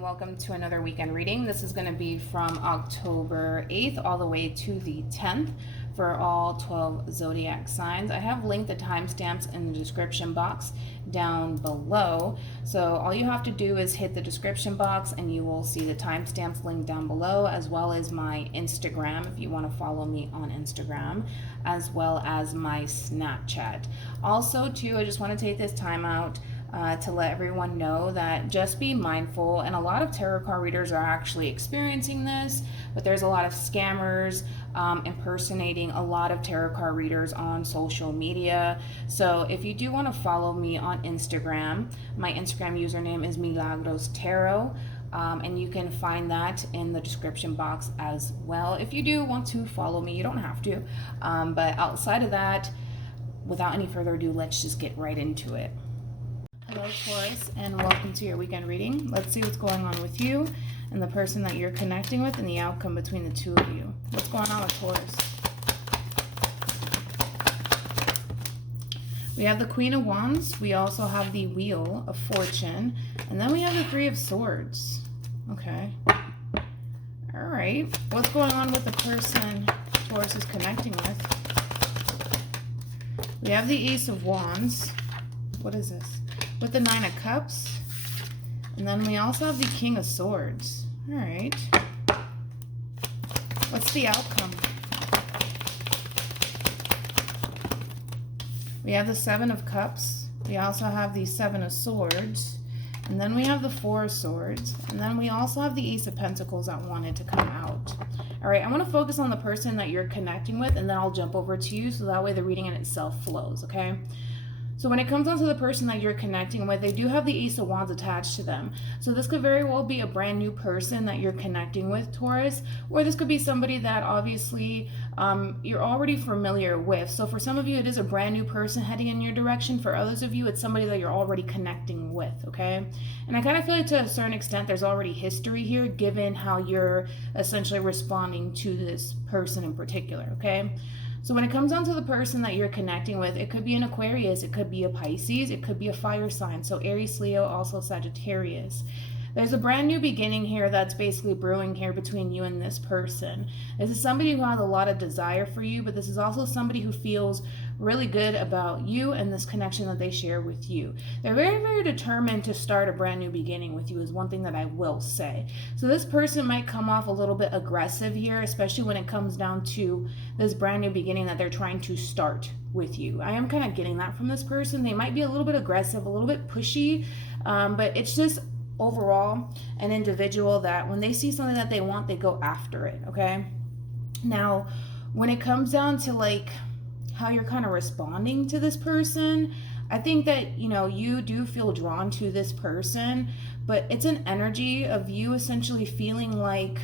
and welcome to another weekend reading. This is going to be from October 8th all the way to the 10th for all 12 zodiac signs. I have linked the timestamps in the description box down below. So all you have to do is hit the description box and you will see the timestamps linked down below, as well as my Instagram if you want to follow me on Instagram, as well as my Snapchat. Also too, I just want to take this time out to let everyone know that just be mindful, and a lot of tarot card readers are actually experiencing this, but there's a lot of scammers impersonating a lot of tarot card readers on social media. So if you do want to follow me on Instagram, my Instagram username is MilagrosTarot, and you can find that in the description box as well. If you do want to follow me, you don't have to, but outside of that, without any further ado, let's just get right into it. Hello Taurus, and welcome to your weekend reading. Let's see what's going on with you and the person that you're connecting with and the outcome between the two of you. What's going on with Taurus? We have the Queen of Wands. We also have the Wheel of Fortune. And then we have the Three of Swords. Okay. All right. What's going on with the person Taurus is connecting with? We have the Ace of Wands. What is this? With the Nine of Cups. And then we also have the King of Swords. All right. What's the outcome? We have the Seven of Cups. We also have the Seven of Swords. And then we have the Four of Swords. And then we also have the Ace of Pentacles that wanted to come out. All right, I want to focus on the person that you're connecting with, and then I'll jump over to you so that way the reading in itself flows, okay? So when it comes down to the person that you're connecting with, they do have the Ace of Wands attached to them. So this could very well be a brand new person that you're connecting with, Taurus, or this could be somebody that obviously you're already familiar with. So for some of you, it is a brand new person heading in your direction. For others of you, it's somebody that you're already connecting with, okay? And I kind of feel like to a certain extent, there's already history here, given how you're essentially responding to this person in particular, okay? So when it comes down to the person that you're connecting with, it could be an Aquarius, it could be a Pisces, it could be a fire sign. So Aries, Leo, also Sagittarius. There's a brand new beginning here that's basically brewing here between you and this person. This is somebody who has a lot of desire for you, but this is also somebody who feels really good about you and this connection that they share with you. They're very, very determined to start a brand new beginning with you, is one thing that I will say. So this person might come off a little bit aggressive here, especially when it comes down to this brand new beginning that they're trying to start with you. I am kind of getting that from this person. They might be a little bit aggressive, a little bit pushy, but it's just overall an individual that when they see something that they want, they go after it, okay? Now, when it comes down to like how you're kind of responding to this person, I think that, you know, you do feel drawn to this person, but it's an energy of you essentially feeling like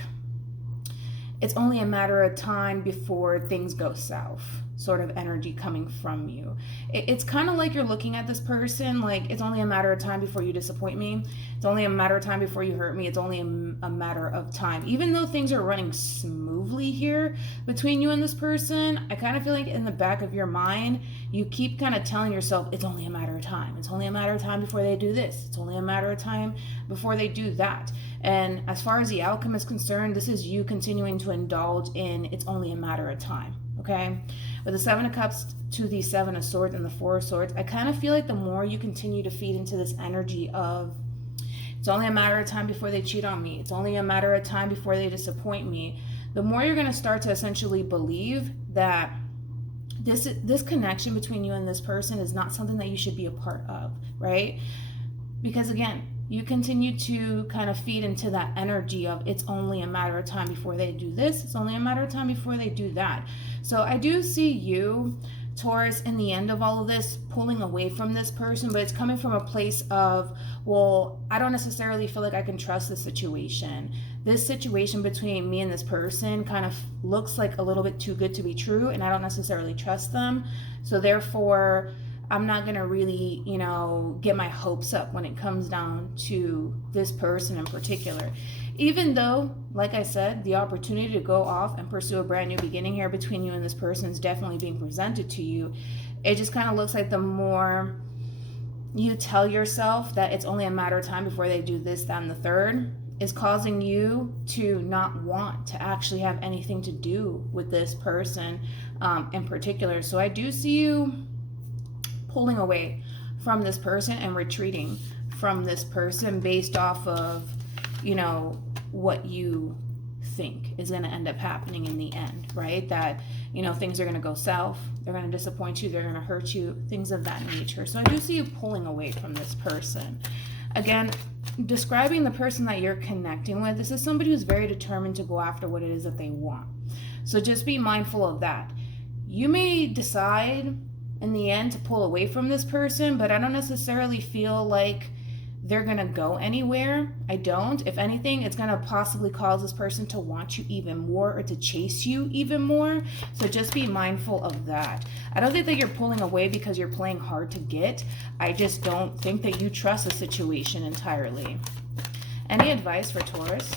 it's only a matter of time before things go south, sort of energy coming from you. It's kind of like you're looking at this person like it's only a matter of time before you disappoint me. It's only a matter of time before you hurt me. It's only a matter of time. Even though things are running smoothly here between you and this person, I kind of feel like in the back of your mind, you keep kind of telling yourself it's only a matter of time. It's only a matter of time before they do this. It's only a matter of time before they do that. And as far as the outcome is concerned, this is you continuing to indulge in it's only a matter of time, okay? With the Seven of Cups to the Seven of Swords and the Four of Swords, I kind of feel like the more you continue to feed into this energy of it's only a matter of time before they cheat on me, it's only a matter of time before they disappoint me, the more you're going to start to essentially believe that this connection between you and this person is not something that you should be a part of, right? Because again, you continue to kind of feed into that energy of it's only a matter of time before they do this, it's only a matter of time before they do that. So I do see you, Taurus, in the end of all of this, pulling away from this person, but it's coming from a place of, well, I don't necessarily feel like I can trust this situation. This situation between me and this person kind of looks like a little bit too good to be true, and I don't necessarily trust them. So therefore, I'm not going to really, you know, get my hopes up when it comes down to this person in particular. Even though, like I said, the opportunity to go off and pursue a brand new beginning here between you and this person is definitely being presented to you. It just kind of looks like the more you tell yourself that it's only a matter of time before they do this, that, and the third, is causing you to not want to actually have anything to do with this person in particular. So I do see you pulling away from this person and retreating from this person based off of, you know, what you think is going to end up happening in the end, right? That, you know, things are going to go south, they're going to disappoint you, they're going to hurt you, things of that nature. So I do see you pulling away from this person. Again, describing the person that you're connecting with, this is somebody who's very determined to go after what it is that they want. So just be mindful of that. You may decide in the end to pull away from this person, but I don't necessarily feel like they're going to go anywhere. I don't. If anything, it's going to possibly cause this person to want you even more or to chase you even more. So just be mindful of that. I don't think that you're pulling away because you're playing hard to get. I just don't think that you trust the situation entirely. Any advice for Taurus?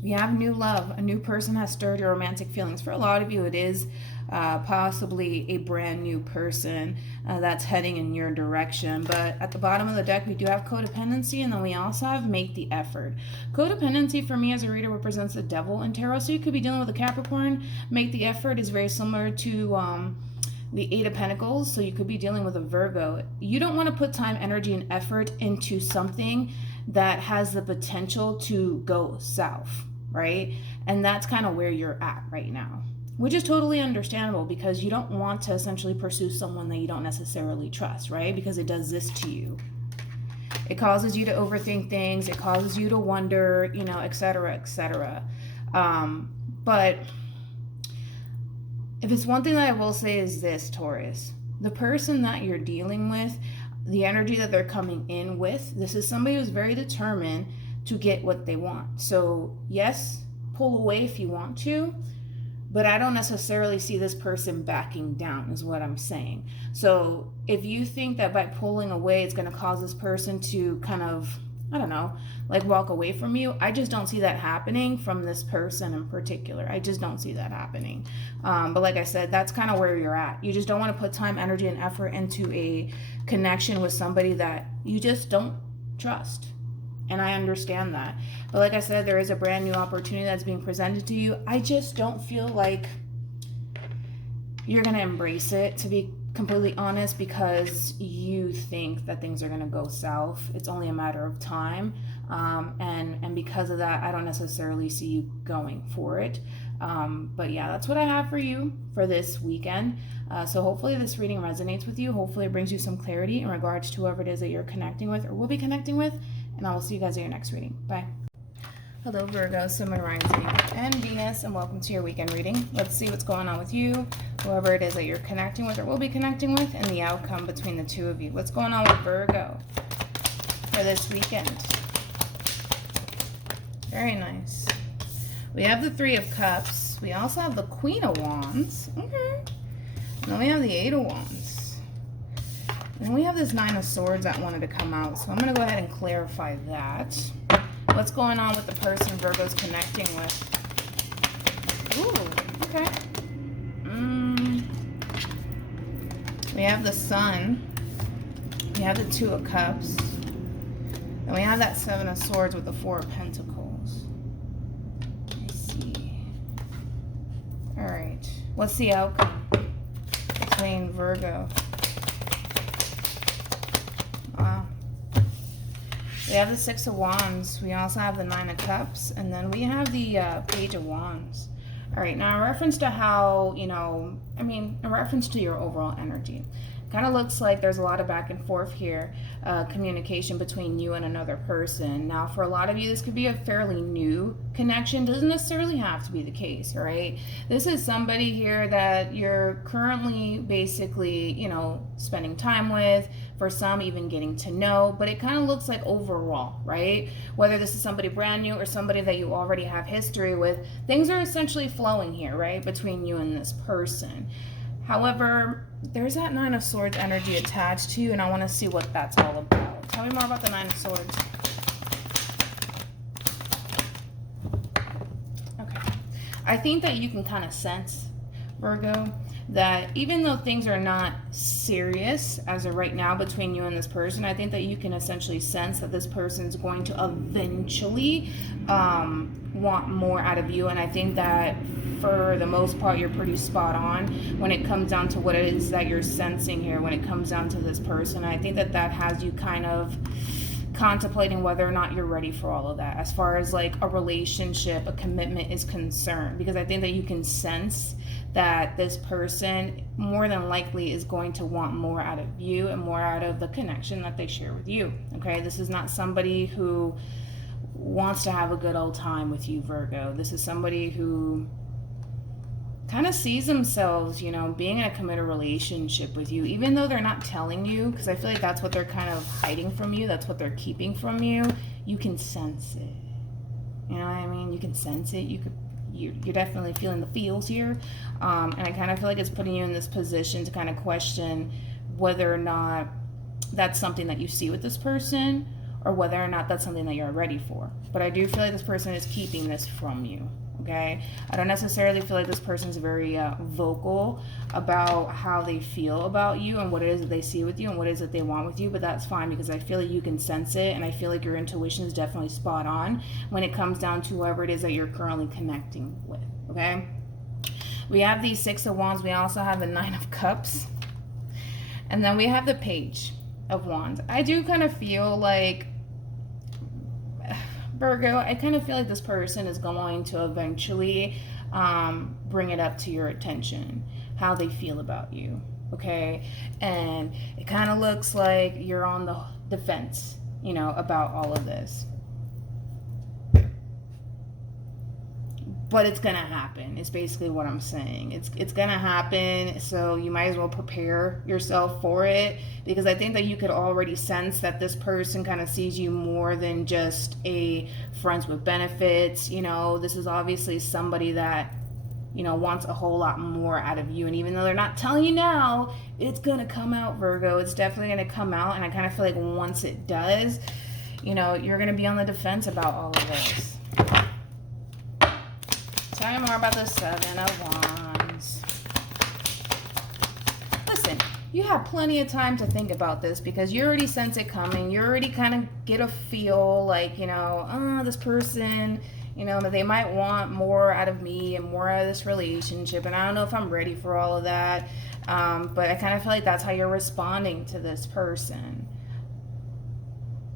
We have new love. A new person has stirred your romantic feelings. For a lot of you, it is possibly a brand new person that's heading in your direction. But at the bottom of the deck, we do have codependency, and then we also have make the effort. Codependency for me as a reader represents the devil in tarot. So you could be dealing with a Capricorn. Make the effort is very similar to the Eight of Pentacles. So you could be dealing with a Virgo. You don't want to put time, energy, and effort into something that has the potential to go south, right? And that's kind of where you're at right now, which is totally understandable because you don't want to essentially pursue someone that you don't necessarily trust, right? Because it does this to you. It causes you to overthink things. It causes you to wonder, you know, et cetera, et cetera. But if it's one thing that I will say is this, Taurus, the person that you're dealing with, the energy that they're coming in with, this is somebody who's very determined to get what they want. So yes, pull away if you want to, but I don't necessarily see this person backing down is what I'm saying. So if you think that by pulling away, it's going to cause this person to kind of, I don't know, like walk away from you, I just don't see that happening from this person in particular. I just don't see that happening. But like I said, that's kind of where you're at. You just don't want to put time, energy, and effort into a connection with somebody that you just don't trust. And I understand that. But like I said, there is a brand new opportunity that's being presented to you. I just don't feel like you're going to embrace it, to be completely honest, because you think that things are going to go south. It's only a matter of time. And because of that, I don't necessarily see you going for it. But yeah, that's what I have for you for this weekend. So hopefully this reading resonates with you. Hopefully it brings you some clarity in regards to whoever it is that you're connecting with or will be connecting with. And I will see you guys at your next reading. Bye. Hello, Virgo, Sun, Moon, Rising, and Venus, and welcome to your weekend reading. Let's see what's going on with you, whoever it is that you're connecting with or will be connecting with, and the outcome between the two of you. What's going on with Virgo for this weekend? Very nice. We have the Three of Cups. We also have the Queen of Wands. Okay. And then we have the Eight of Wands. And we have this Nine of Swords that wanted to come out. So I'm going to go ahead and clarify that. What's going on with the person Virgo's connecting with? Ooh, okay. We have the Sun. We have the Two of Cups. And we have that Seven of Swords with the Four of Pentacles. Let me see. Alright. What's the outcome between Virgo? Wow. We have the Six of Wands. We also have the Nine of Cups. And then we have the Page of Wands. All right, now in reference to how, in reference to your overall energy, kind of looks like there's a lot of back and forth here, communication between you and another person. Now, for a lot of you, this could be a fairly new connection. Doesn't necessarily have to be the case, right? This is somebody here that you're currently basically, spending time with, for some even getting to know, but it kind of looks like overall, right? Whether this is somebody brand new or somebody that you already have history with, things are essentially flowing here, right? Between you and this person. However, there's that Nine of Swords energy attached to you, and I want to see what that's all about. Tell me more about the Nine of Swords. Okay. I think that you can kind of sense, Virgo, that even though things are not serious as of right now between you and this person, I think that you can essentially sense that this person's going to eventually want more out of you. And I think that for the most part, you're pretty spot on when it comes down to what it is that you're sensing here, when it comes down to this person. I think that that has you kind of contemplating whether or not you're ready for all of that as far as like a relationship, a commitment is concerned, because I think that you can sense that this person more than likely is going to want more out of you and more out of the connection that they share with you. Okay, this is not somebody who wants to have a good old time with you, Virgo. This is somebody who kind of sees themselves, you know, being in a committed relationship with you, even though they're not telling you, because I feel like that's what they're kind of hiding from you. That's what they're keeping from you. You can sense it. You know what I mean? You can sense it. You're definitely feeling the feels here. And I kind of feel like it's putting you in this position to kind of question whether or not that's something that you see with this person, or whether or not that's something that you're ready for. But I do feel like this person is keeping this from you. Okay, I don't necessarily feel like this person's very vocal about how they feel about you and what it is that they see with you and what it is that they want with you, but that's fine, because I feel like you can sense it, and I feel like your intuition is definitely spot on when it comes down to whoever it is that you're currently connecting with. Okay, we have the Six of Wands, we also have the Nine of Cups, and then we have the Page of Wands. I do kind of feel like, Virgo, I kind of feel like this person is going to eventually bring it up to your attention, how they feel about you, okay? And it kind of looks like you're on the defense, you know, about all of this. But it's going to happen. It's basically what I'm saying. It's going to happen, so you might as well prepare yourself for it, because I think that you could already sense that this person kind of sees you more than just a friends with benefits. You know, this is obviously somebody that, you know, wants a whole lot more out of you. And even though they're not telling you now, it's going to come out, Virgo. It's definitely going to come out. And I kind of feel like once it does, you know, you're going to be on the defense about all of this. Tell me more about the Seven of Wands. Listen, you have plenty of time to think about this, because you already sense it coming. You already kind of get a feel like, you know, oh, this person, you know, that they might want more out of me and more out of this relationship. And I don't know if I'm ready for all of that. But I kind of feel like that's how you're responding to this person.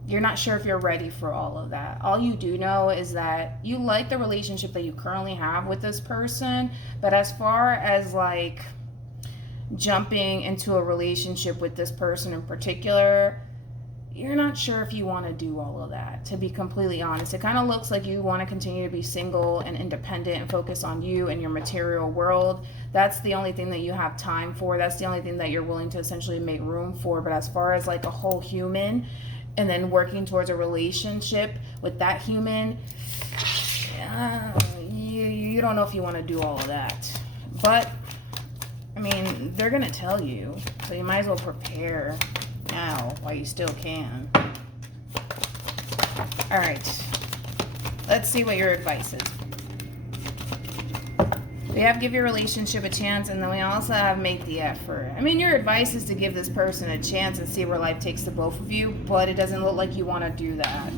You're not sure if you're ready for all of that. All you do know is that you like the relationship that you currently have with this person, but as far as like jumping into a relationship with this person in particular, you're not sure if you want to do all of that, to be completely honest. It kind of looks like you want to continue to be single and independent and focus on you and your material world. That's the only thing that you have time for. That's the only thing that you're willing to essentially make room for. But as far as like a whole human, and then working towards a relationship with that human, you don't know if you want to do all of that. But, I mean, they're going to tell you, so you might as well prepare now while you still can. All right, let's see what your advice is. We have give your relationship a chance, and then we also have make the effort. I mean, your advice is to give this person a chance and see where life takes the both of you, but it doesn't look like you want to do that.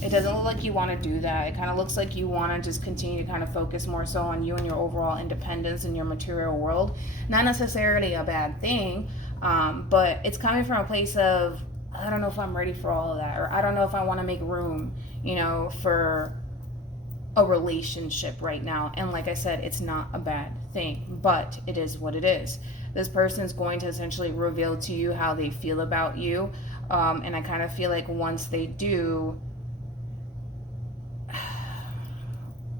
It doesn't look like you want to do that. It kind of looks like you want to just continue to kind of focus more so on you and your overall independence in your material world. Not necessarily a bad thing, but it's coming from a place of, I don't know if I'm ready for all of that, or I don't know if I want to make room, you know, for a relationship right now. And like I said, it's not a bad thing, but it is what it is. This person is going to essentially reveal to you how they feel about you, and I kind of feel like once they do,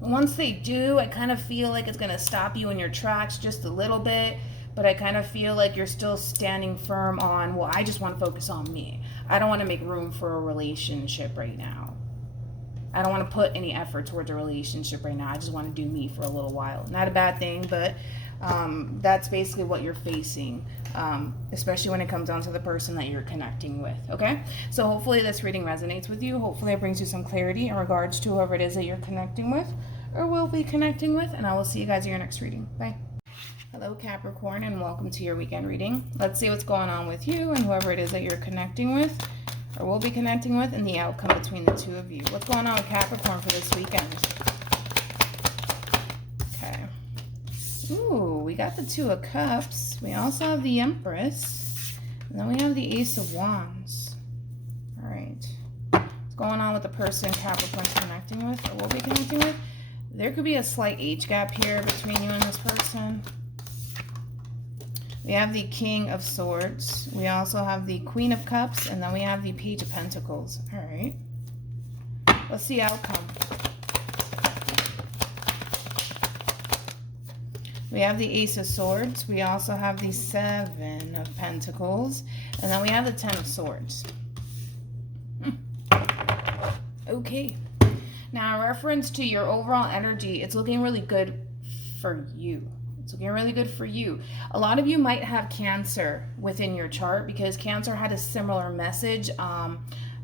I kind of feel like it's going to stop you in your tracks just a little bit. But I kind of feel like you're still standing firm on, well, I just want to focus on me. I don't want to make room for a relationship right now. I don't want to put any effort towards a relationship right now. I just want to do me for a little while. Not a bad thing, but that's basically what you're facing, especially when it comes down to the person that you're connecting with, okay? So hopefully this reading resonates with you. Hopefully it brings you some clarity in regards to whoever it is that you're connecting with or will be connecting with, and I will see you guys in your next reading. Bye. Hello Capricorn, and welcome to your weekend reading. Let's see what's going on with you and whoever it is that you're connecting with or will be connecting with, and the outcome between the two of you. What's going on with Capricorn for this weekend? Okay. Ooh, we got the Two of Cups. We also have the Empress. And then we have the Ace of Wands. All right. What's going on with the person Capricorn's connecting with or will be connecting with? There could be a slight age gap here between you and this person. We have the King of Swords. We also have the Queen of Cups. And then we have the Page of Pentacles. All right. Let's see outcome. We have the Ace of Swords. We also have the Seven of Pentacles. And then we have the Ten of Swords. Okay. Now, in reference to your overall energy, it's looking really good for you. It's looking really good for you. A lot of you might have Cancer within your chart because Cancer had a similar message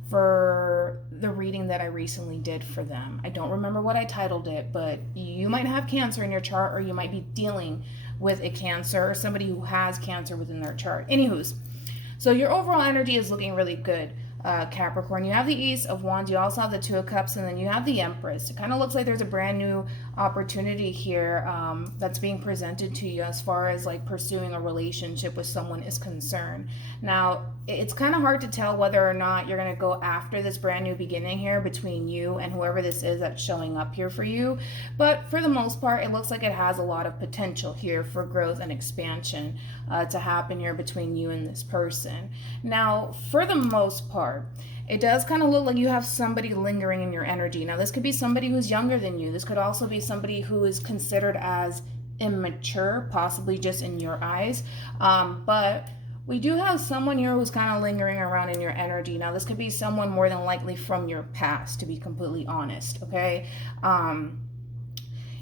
for the reading that I recently did for them. I don't remember what I titled it, but you might have Cancer in your chart, or you might be dealing with a Cancer or somebody who has Cancer within their chart. Anywho's, so your overall energy is looking really good. Capricorn, you have the Ace of Wands, you also have the Two of Cups, and then you have the Empress. It kind of looks like there's a brand new opportunity here that's being presented to you as far as like pursuing a relationship with someone is concerned. Now, it's kind of hard to tell whether or not you're going to go after this brand new beginning here between you and whoever this is that's showing up here for you. But for the most part, it looks like it has a lot of potential here for growth and expansion to happen here between you and this person. Now, for the most part, it does kind of look like you have somebody lingering in your energy. Now, this could be somebody who's younger than you. This could also be somebody who is considered as immature, possibly just in your eyes. But we do have someone here who's kind of lingering around in your energy. Now, this could be someone more than likely from your past, to be completely honest, okay?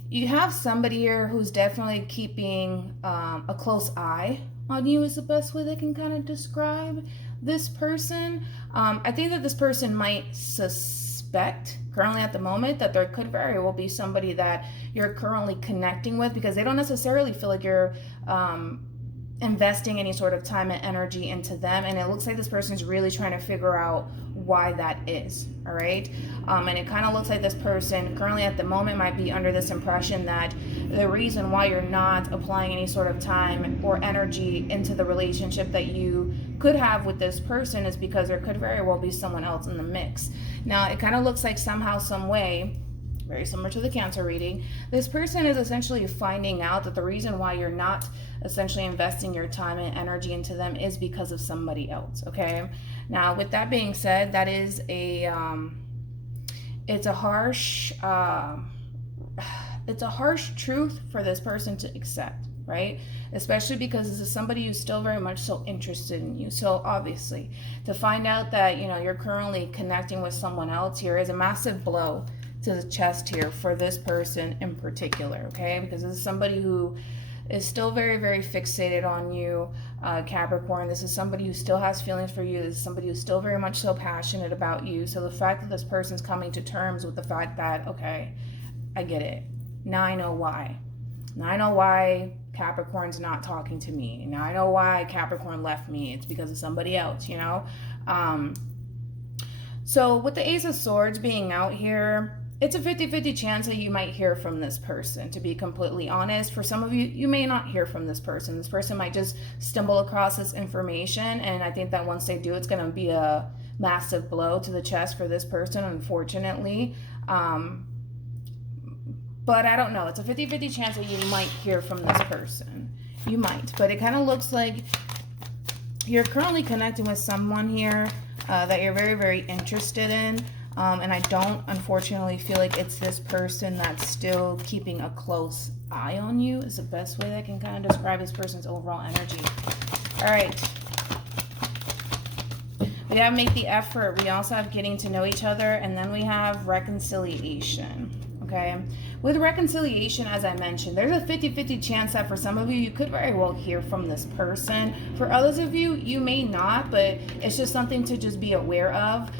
You have somebody here who's definitely keeping a close eye on you is the best way they can kind of describe this person. I think that this person might suspect currently at the moment that there could very well be somebody that you're currently connecting with, because they don't necessarily feel like you're investing any sort of time and energy into them, and it looks like this person's really trying to figure out why that is. All right. And it kind of looks like this person currently at the moment might be under this impression that the reason why you're not applying any sort of time or energy into the relationship that you could have with this person is because there could very well be someone else in the mix. Now, it kind of looks like somehow, some way, very similar to the Cancer reading, this person is essentially finding out that the reason why you're not essentially investing your time and energy into them is because of somebody else. Okay. Now, with that being said, that is it's a harsh truth for this person to accept, right? Especially because this is somebody who's still very much so interested in you. So obviously, to find out that, you know, you're currently connecting with someone else here is a massive blow to the chest here for this person in particular, okay? Because this is somebody who is still very, very fixated on you, Capricorn. This is somebody who still has feelings for you. This is somebody who's still very much so passionate about you. So the fact that this person's coming to terms with the fact that, okay, I get it. Now I know why. Now I know why Capricorn's not talking to me. Now I know why Capricorn left me. It's because of somebody else, you know? So with the Ace of Swords being out here, it's a 50-50 chance that you might hear from this person, to be completely honest. For some of you, you may not hear from this person. This person might just stumble across this information, and I think that once they do, it's going to be a massive blow to the chest for this person, unfortunately. But I don't know. It's a 50-50 chance that you might hear from this person. You might. But it kind of looks like you're currently connecting with someone here that you're very, very interested in. And I don't, unfortunately, feel like it's this person that's still keeping a close eye on you is the best way that I can kind of describe this person's overall energy. All right. We have make the effort. We also have getting to know each other. And then we have reconciliation. Okay. with reconciliation, as I mentioned, there's a 50-50 chance that for some of you, you could very well hear from this person. For others of you, you may not, but it's just something to just be aware of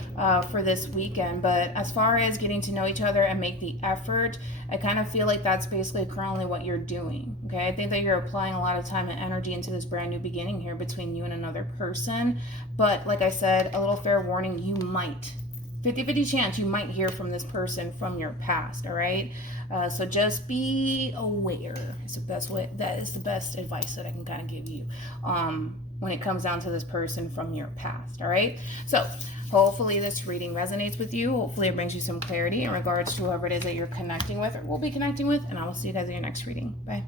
for this weekend. But as far as getting to know each other and make the effort, I kind of feel like that's basically currently what you're doing, okay? I think that you're applying a lot of time and energy into this brand new beginning here between you and another person. But like I said, a little fair warning, you might, 50-50 chance you might hear from this person from your past, all right? So just be aware. It's the best way. That is the best advice that I can kind of give you when it comes down to this person from your past, all right? So hopefully this reading resonates with you. Hopefully it brings you some clarity in regards to whoever it is that you're connecting with or will be connecting with, and I will see you guys in your next reading. Bye.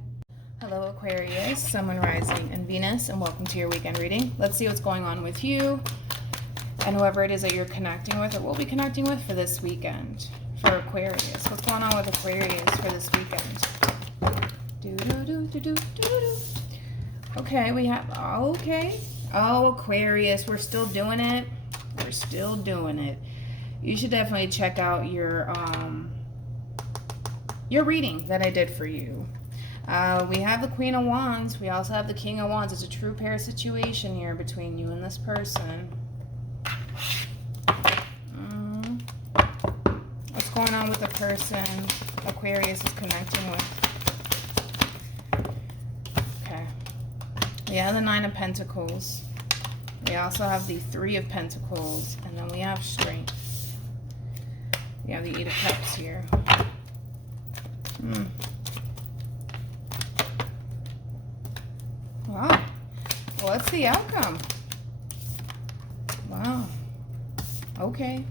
Hello, Aquarius, Sun, Moon, Rising, and Venus, and welcome to your weekend reading. Let's see what's going on with you and whoever it is that you're connecting with or will be connecting with for this weekend. For Aquarius, what's going on with Aquarius for this weekend? Okay, we have, okay. Oh, Aquarius, we're still doing it. We're still doing it. You should definitely check out your reading that I did for you. We have the Queen of Wands. We also have the King of Wands. It's a true pair situation here between you and this person. What's going on with the person Aquarius is connecting with? Okay. We have the Nine of Pentacles. We also have the Three of Pentacles. And then we have Strength. We have the Eight of Cups here. Wow. What's the outcome? Wow. Okay.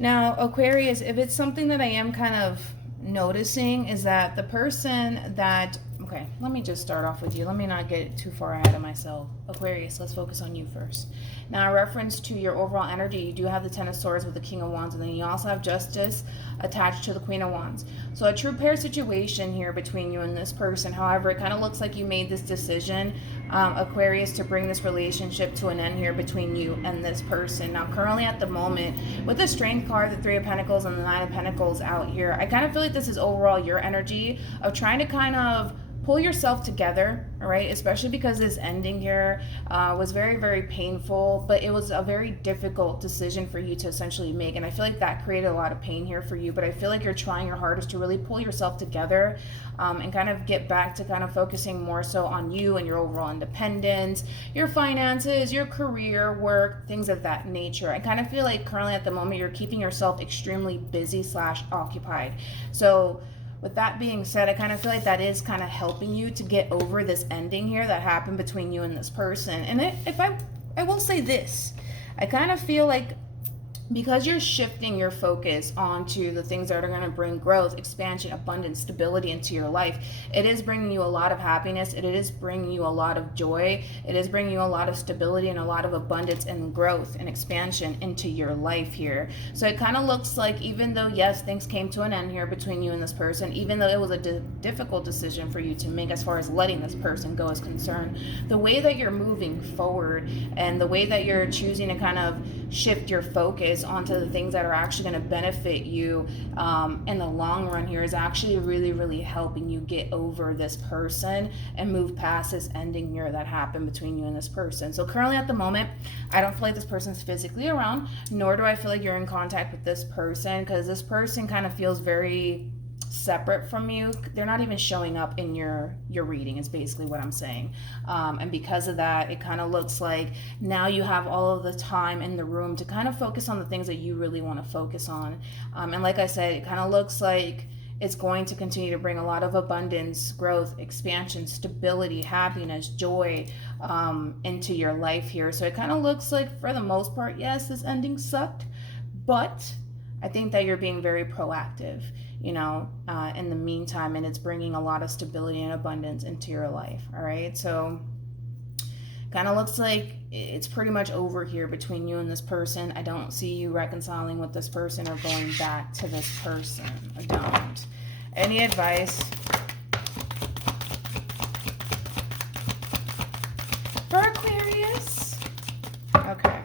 Now, Aquarius, if it's something that I am kind of noticing is that the person that, okay, let me just start off with you. Let me not get too far ahead of myself. Aquarius, let's focus on you first. Now, in reference to your overall energy, you do have the Ten of Swords with the King of Wands, and then you also have Justice attached to the Queen of Wands. So a true pair situation here between you and this person. However, it kind of looks like you made this decision, Aquarius, to bring this relationship to an end here between you and this person. Now, currently at the moment, with the Strength card, the Three of Pentacles, and the Nine of Pentacles out here, I kind of feel like this is overall your energy of trying to kind of pull yourself together, all right? Especially because this ending here was very, very painful, but it was a very difficult decision for you to essentially make. And I feel like that created a lot of pain here for you, but I feel like you're trying your hardest to really pull yourself together and kind of get back to kind of focusing more so on you and your overall independence, your finances, your career, work, things of that nature. I kind of feel like currently at the moment, you're keeping yourself extremely busy / occupied. So with that being said, I kind of feel like that is kind of helping you to get over this ending here that happened between you and this person. And I will say this, I kind of feel like because you're shifting your focus onto the things that are going to bring growth, expansion, abundance, stability into your life, it is bringing you a lot of happiness. It is bringing you a lot of joy. It is bringing you a lot of stability and a lot of abundance and growth and expansion into your life here. So it kind of looks like, even though, yes, things came to an end here between you and this person, even though it was a difficult decision for you to make as far as letting this person go is concerned, the way that you're moving forward and the way that you're choosing to kind of shift your focus onto the things that are actually going to benefit you in the long run here is actually really, really helping you get over this person and move past this ending here that happened between you and this person. So currently at the moment, I don't feel like this person's physically around, nor do I feel like you're in contact with this person, because this person kind of feels very separate from you. They're not even showing up in your reading is basically what I'm saying. And because of that, it kind of looks like now you have all of the time in the room to kind of focus on the things that you really want to focus on. And like I said, it kind of looks like it's going to continue to bring a lot of abundance, growth, expansion, stability, happiness, joy into your life here. So it kind of looks like, for the most part, yes, this ending sucked, but I think that you're being very proactive, you know, in the meantime, and it's bringing a lot of stability and abundance into your life, all right? So kind of looks like it's pretty much over here between you and this person. I don't see you reconciling with this person or going back to this person. I don't. Any advice for Aquarius? Okay.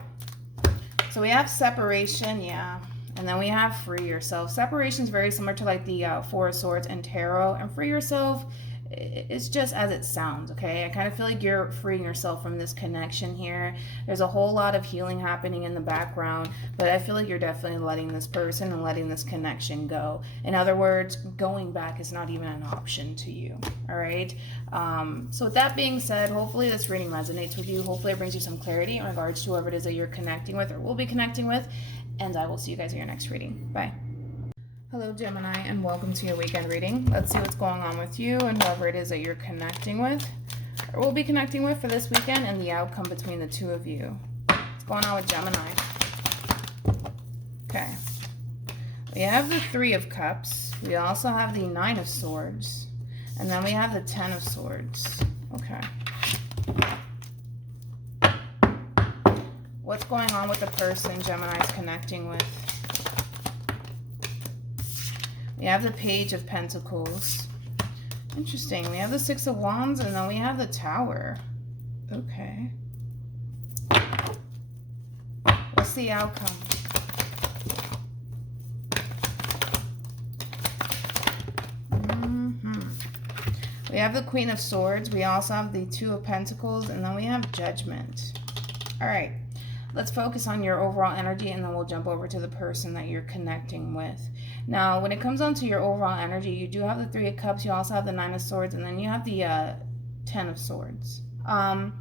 So we have separation, yeah. And then we have free yourself. Separation is very similar to like the Four of Swords and Tarot. And free yourself, it's just as it sounds, okay? I kind of feel like you're freeing yourself from this connection here. There's a whole lot of healing happening in the background, but I feel like you're definitely letting this person and letting this connection go. In other words, going back is not even an option to you, all right? So with that being said, hopefully this reading resonates with you. Hopefully it brings you some clarity in regards to whoever it is that you're connecting with or will be connecting with, and I will see you guys in your next reading. Bye. Hello, Gemini, and welcome to your weekend reading. Let's see what's going on with you and whoever it is that you're connecting with or will be connecting with for this weekend and the outcome between the two of you. What's going on with Gemini? Okay. We have the Three of Cups. We also have the Nine of Swords. And then we have the Ten of Swords. Okay. What's going on with the person Gemini's connecting with? We have the Page of Pentacles. Interesting. We have the Six of Wands, and then we have the Tower. Okay. What's the outcome? We have the Queen of Swords. We also have the Two of Pentacles, and then we have Judgment. All right. Let's focus on your overall energy, and then we'll jump over to the person that you're connecting with. Now, when it comes on to your overall energy, you do have the Three of Cups. You also have the Nine of Swords, and then you have the Ten of Swords. I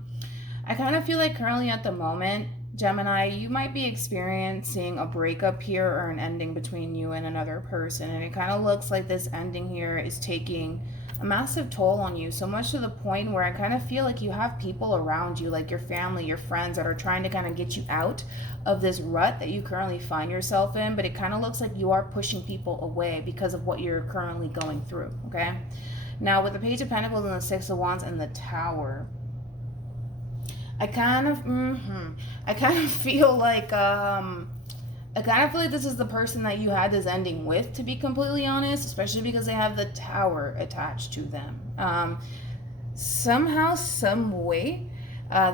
kind of feel like currently at the moment, Gemini, you might be experiencing a breakup here or an ending between you and another person. And it kind of looks like this ending here is taking a massive toll on you, so much to the point where I kind of feel like you have people around you, like your family, your friends, that are trying to kind of get you out of this rut that you currently find yourself in, but it kind of looks like you are pushing people away because of what you're currently going through, okay? Now, with the Page of Pentacles and the Six of Wands and the Tower, I kind of feel like this is the person that you had this ending with, to be completely honest, especially because they have the Tower attached to them. Somehow, some way,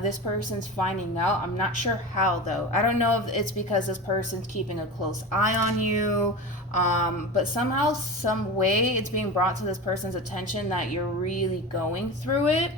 this person's finding out. I'm not sure how, though. I don't know if it's because this person's keeping a close eye on you, but somehow, some way, it's being brought to this person's attention that you're really going through it.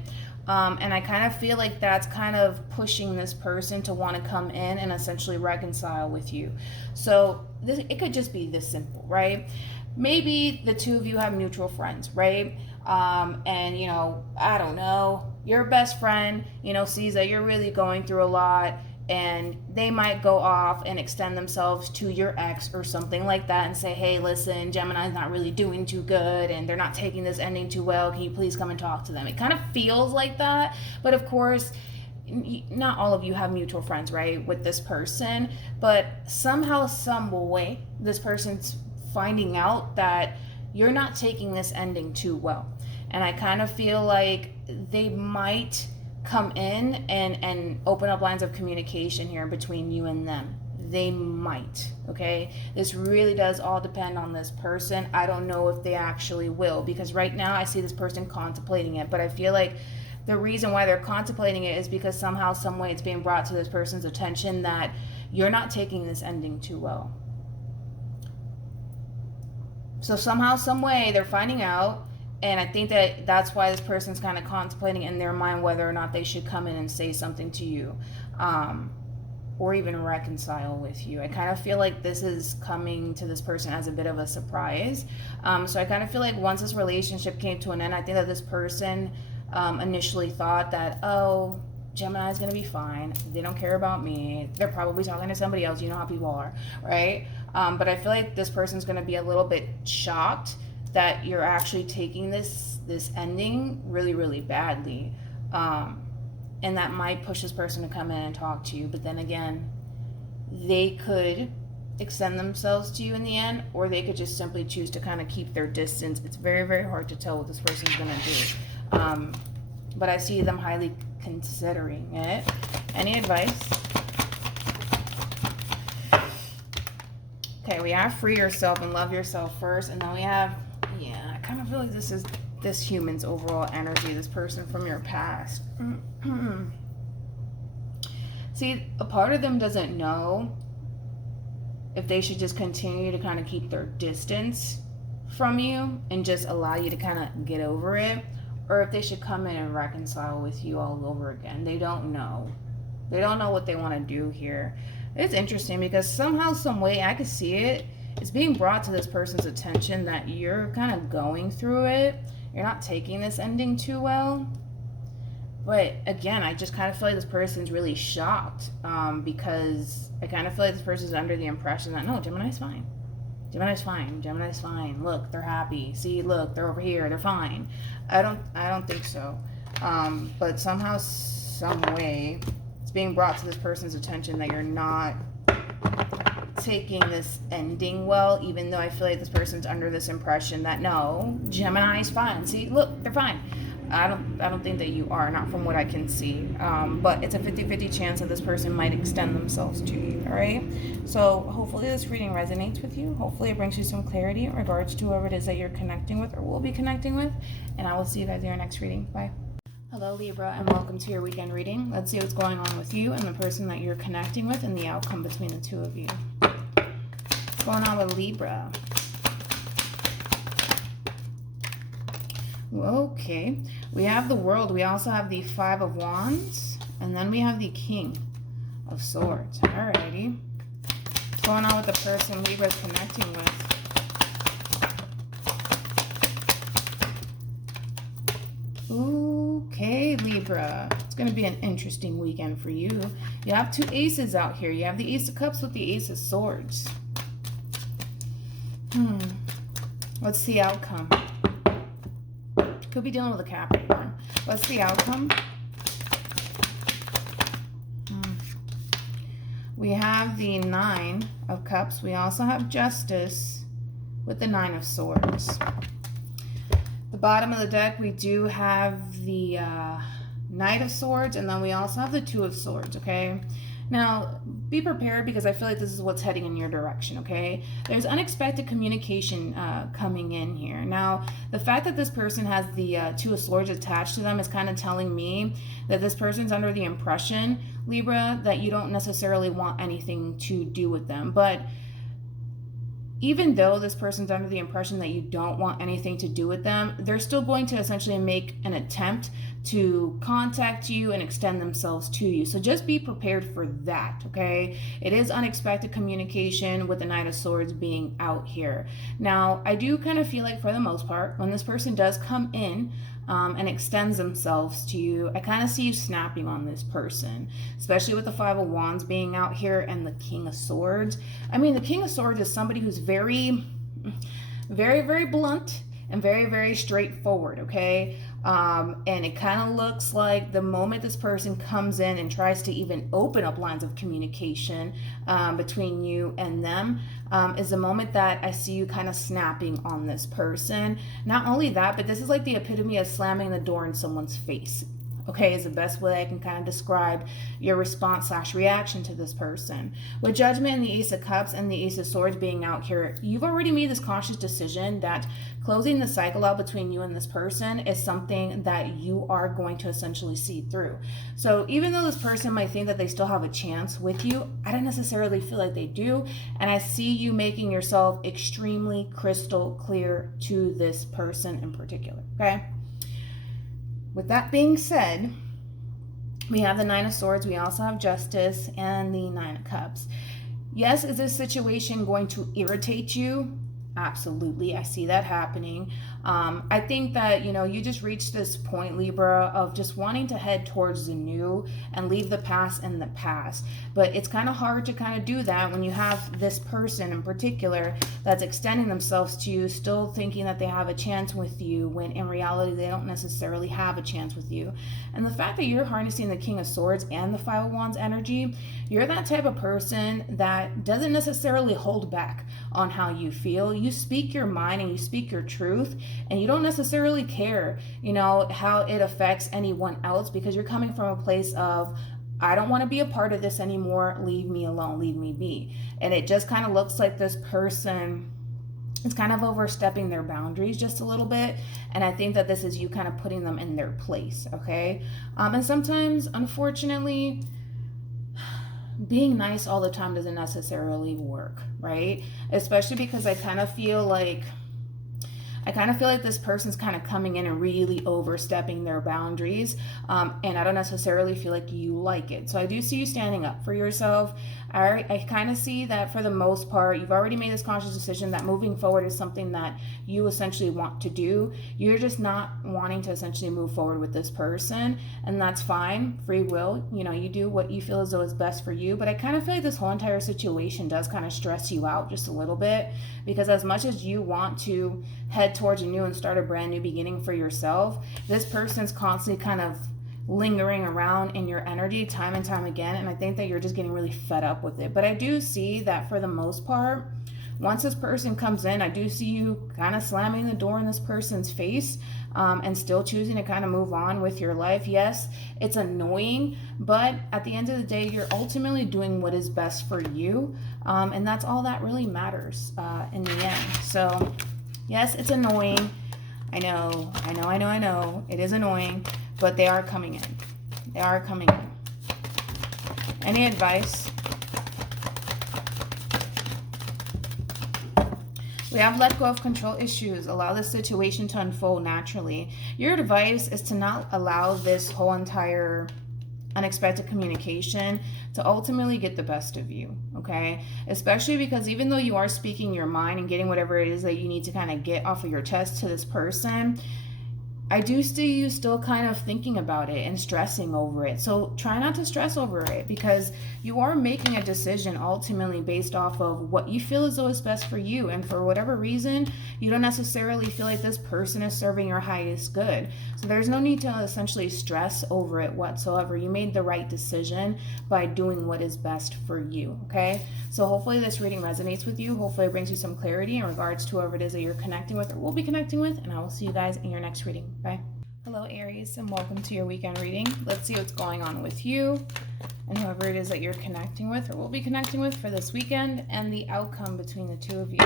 And I kind of feel like that's kind of pushing this person to want to come in and essentially reconcile with you. So it could just be this simple, right? Maybe the two of you have mutual friends, right? And, you know, I don't know, your best friend, you know, sees that you're really going through a lot, and they might go off and extend themselves to your ex or something like that and say, hey, listen, Gemini's not really doing too good and they're not taking this ending too well. Can you please come and talk to them? It kind of feels like that. But of course, not all of you have mutual friends, right, with this person. But somehow, some way, this person's finding out that you're not taking this ending too well. And I kind of feel like they might come in and open up lines of communication here between you and them. They might, okay? This really does all depend on this person. I don't know if they actually will, because right now I see this person contemplating it, but I feel like the reason why they're contemplating it is because somehow, some way, it's being brought to this person's attention that you're not taking this ending too well. So somehow, some way, they're finding out. And I think that that's why this person's kind of contemplating in their mind whether or not they should come in and say something to you, or even reconcile with you. I kind of feel like this is coming to this person as a bit of a surprise. So I kind of feel like once this relationship came to an end, I think that this person initially thought that, oh, Gemini's going to be fine. They don't care about me. They're probably talking to somebody else. You know how people are, right? But I feel like this person's going to be a little bit shocked that you're actually taking this ending really, really badly. And that might push this person to come in and talk to you. But then again, they could extend themselves to you in the end, or they could just simply choose to kind of keep their distance. It's very, very hard to tell what this person's going to do. But I see them highly considering it. Any advice? Okay, we have free yourself and love yourself first, and then we have, I kind of feel like this is this human's overall energy, this person from your past. See, a part of them doesn't know if they should just continue to kind of keep their distance from you and just allow you to kind of get over it, or if they should come in and reconcile with you all over again. They don't know. They don't know what they want to do here. It's interesting because somehow, some way, I can see it. It's being brought to this person's attention that you're kind of going through it. You're not taking this ending too well. But again, I just kind of feel like this person's really shocked because I kind of feel like this person's under the impression that, no, Gemini's fine. Gemini's fine. Gemini's fine. Look, they're happy. See, look, they're over here. They're fine. I don't think so. But somehow, some way, it's being brought to this person's attention that you're not taking this ending well, even though I feel like this person's under this impression that, no, Gemini's fine. See, look, they're fine. I don't think that you are, not from what I can see. But it's a 50-50 chance that this person might extend themselves to you, all right? So hopefully this reading resonates with you. Hopefully it brings you some clarity in regards to whoever it is that you're connecting with or will be connecting with. And I will see you guys in your next reading. Bye. Hello, Libra, and welcome to your weekend reading. Let's see what's going on with you and the person that you're connecting with and the outcome between the two of you. What's going on with Libra? Okay, we have the World. We also have the Five of Wands, and then we have the King of Swords. Alrighty. What's going on with the person Libra's connecting with? Okay, Libra. It's going to be an interesting weekend for you. You have two aces out here. You have the Ace of Cups with the Ace of Swords. What's the outcome? Could be dealing with a Capricorn. What's the outcome? We have the Nine of Cups. We also have Justice with the Nine of Swords. The bottom of the deck, we do have the Knight of Swords, and then we also have the Two of Swords, okay? Now, be prepared because I feel like this is what's heading in your direction, okay? There's unexpected communication coming in here. Now, the fact that this person has the Two of Swords attached to them is kind of telling me that this person's under the impression, Libra, that you don't necessarily want anything to do with them. But even though this person's under the impression that you don't want anything to do with them, they're still going to essentially make an attempt to contact you and extend themselves to you. So just be prepared for that, okay? It is unexpected communication with the Knight of Swords being out here. Now, I do kind of feel like for the most part, when this person does come in and extends themselves to you, I kind of see you snapping on this person, especially with the Five of Wands being out here and the King of Swords. I mean, the King of Swords is somebody who's very, very, very blunt and very, very straightforward, okay? And it kind of looks like the moment this person comes in and tries to even open up lines of communication between you and them is the moment that I see you kind of snapping on this person. Not only that, but this is like the epitome of slamming the door in someone's face. Okay, is the best way I can kind of describe your response / reaction to this person. With Judgment and the Ace of Cups and the Ace of Swords being out here, you've already made this conscious decision that closing the cycle out between you and this person is something that you are going to essentially see through. So even though this person might think that they still have a chance with you, I don't necessarily feel like they do. And I see you making yourself extremely crystal clear to this person in particular, okay? With that being said, we have the Nine of Swords, we also have Justice, and the Nine of Cups. Yes, is this situation going to irritate you? Absolutely, I see that happening. I think that, you know, you just reached this point, Libra, of just wanting to head towards the new and leave the past in the past. But it's kind of hard to kind of do that when you have this person in particular that's extending themselves to you, still thinking that they have a chance with you, when in reality they don't necessarily have a chance with you. And the fact that you're harnessing the King of Swords and the Five of Wands energy, you're that type of person that doesn't necessarily hold back on how you feel. You speak your mind and you speak your truth, and you don't necessarily care, you know, how it affects anyone else, because you're coming from a place of, I don't want to be a part of this anymore. Leave me alone. Leave me be. And it just kind of looks like this person is kind of overstepping their boundaries just a little bit. And I think that this is you kind of putting them in their place, okay? And sometimes, unfortunately, being nice all the time doesn't necessarily work, right? Especially because I kind of feel like this person's kind of coming in and really overstepping their boundaries, and I don't necessarily feel like you like it. So I do see you standing up for yourself. I kind of see that for the most part, you've already made this conscious decision that moving forward is something that you essentially want to do. You're just not wanting to essentially move forward with this person, and that's fine. Free will, you know, you do what you feel as though is best for you. But I kind of feel like this whole entire situation does kind of stress you out just a little bit, because as much as you want to head towards a new and start a brand new beginning for yourself, this person's constantly kind of lingering around in your energy time and time again, and I think that you're just getting really fed up with it. But I do see that for the most part, once this person comes in, I do see you kind of slamming the door in this person's face, and still choosing to kind of move on with your life. Yes, it's annoying, but at the end of the day, you're ultimately doing what is best for you, and that's all that really matters in the end. So yes, it's annoying. I know. It is annoying, but they are coming in. They are coming in. Any advice? We have let go of control issues. Allow the situation to unfold naturally. Your advice is to not allow this whole entire unexpected communication to ultimately get the best of you, okay? Especially because even though you are speaking your mind and getting whatever it is that you need to kind of get off of your chest to this person, I do see you still kind of thinking about it and stressing over it. So try not to stress over it, because you are making a decision ultimately based off of what you feel as though is best for you. And for whatever reason, you don't necessarily feel like this person is serving your highest good. So there's no need to essentially stress over it whatsoever. You made the right decision by doing what is best for you, okay? So hopefully this reading resonates with you. Hopefully it brings you some clarity in regards to whoever it is that you're connecting with or will be connecting with. And I will see you guys in your next reading. Bye. Hello, Aries, and welcome to your weekend reading. Let's see what's going on with you and whoever it is that you're connecting with or will be connecting with for this weekend, and the outcome between the two of you.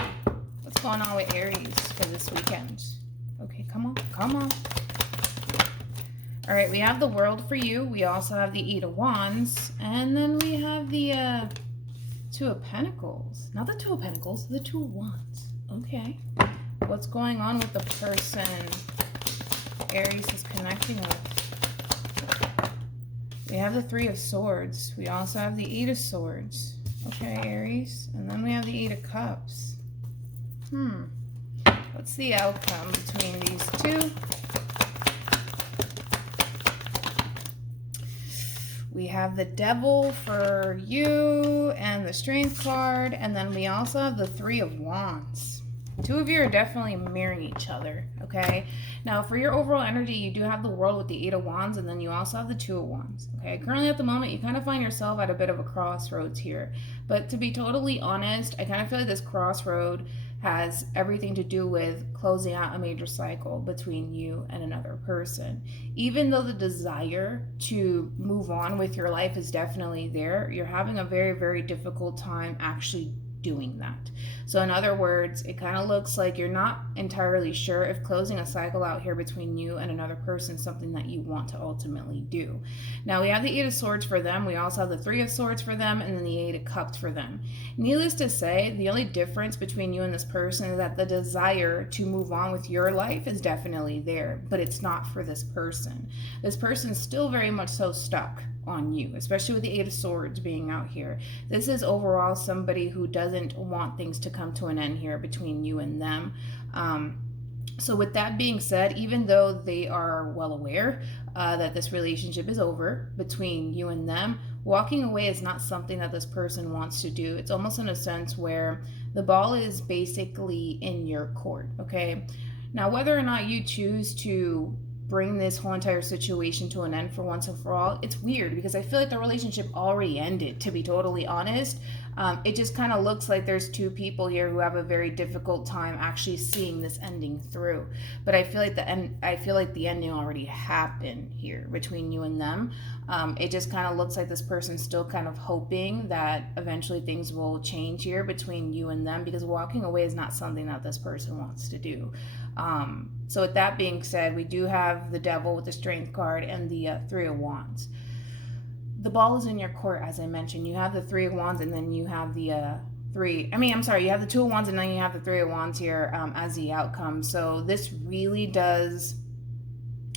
What's going on with Aries for this weekend? Okay, come on. All right, we have the World for you. We also have the Eight of Wands, and then we have the Two of Pentacles. Not the Two of Pentacles, the Two of Wands. Okay. What's going on with the person Aries is connecting with? We have the Three of Swords. We also have the Eight of Swords. Okay, Aries. And then we have the Eight of Cups. What's the outcome between these two? We have the Devil for you and the Strength card. And then we also have the Three of Wands. Two of you are definitely mirroring each other, okay? Now, for your overall energy, you do have the World with the Eight of Wands, and then you also have the Two of Wands, okay? Currently, at the moment, you kind of find yourself at a bit of a crossroads here. But to be totally honest, I kind of feel like this crossroad has everything to do with closing out a major cycle between you and another person. Even though the desire to move on with your life is definitely there, you're having a very, very difficult time actually doing that. So in other words, it kind of looks like you're not entirely sure if closing a cycle out here between you and another person is something that you want to ultimately do. Now we have the Eight of Swords for them. We also have the Three of Swords for them, and then the Eight of Cups for them. Needless to say, the only difference between you and this person is that the desire to move on with your life is definitely there, but it's not for this person. This person's still very much so stuck on you, especially with the Eight of Swords being out here. This is overall somebody who doesn't want things to come to an end here between you and them. So with that being said, even though they are well aware that this relationship is over between you and them, walking away is not something that this person wants to do. It's almost in a sense where the ball is basically in your court, okay? Now, whether or not you choose to bring this whole entire situation to an end for once and for all, it's weird because I feel like the relationship already ended, to be totally honest. It just kind of looks like there's two people here who have a very difficult time actually seeing this ending through. But I feel like the ending already happened here between you and them. It just kind of looks like this person's still kind of hoping that eventually things will change here between you and them, because walking away is not something that this person wants to do. So with that being said, we do have the Devil with the Strength card and the Three of Wands. the ball is in your court, as I mentioned. You have the Three of Wands, and then you have the you have the Two of Wands, and then you have the Three of Wands here as the outcome. So this really does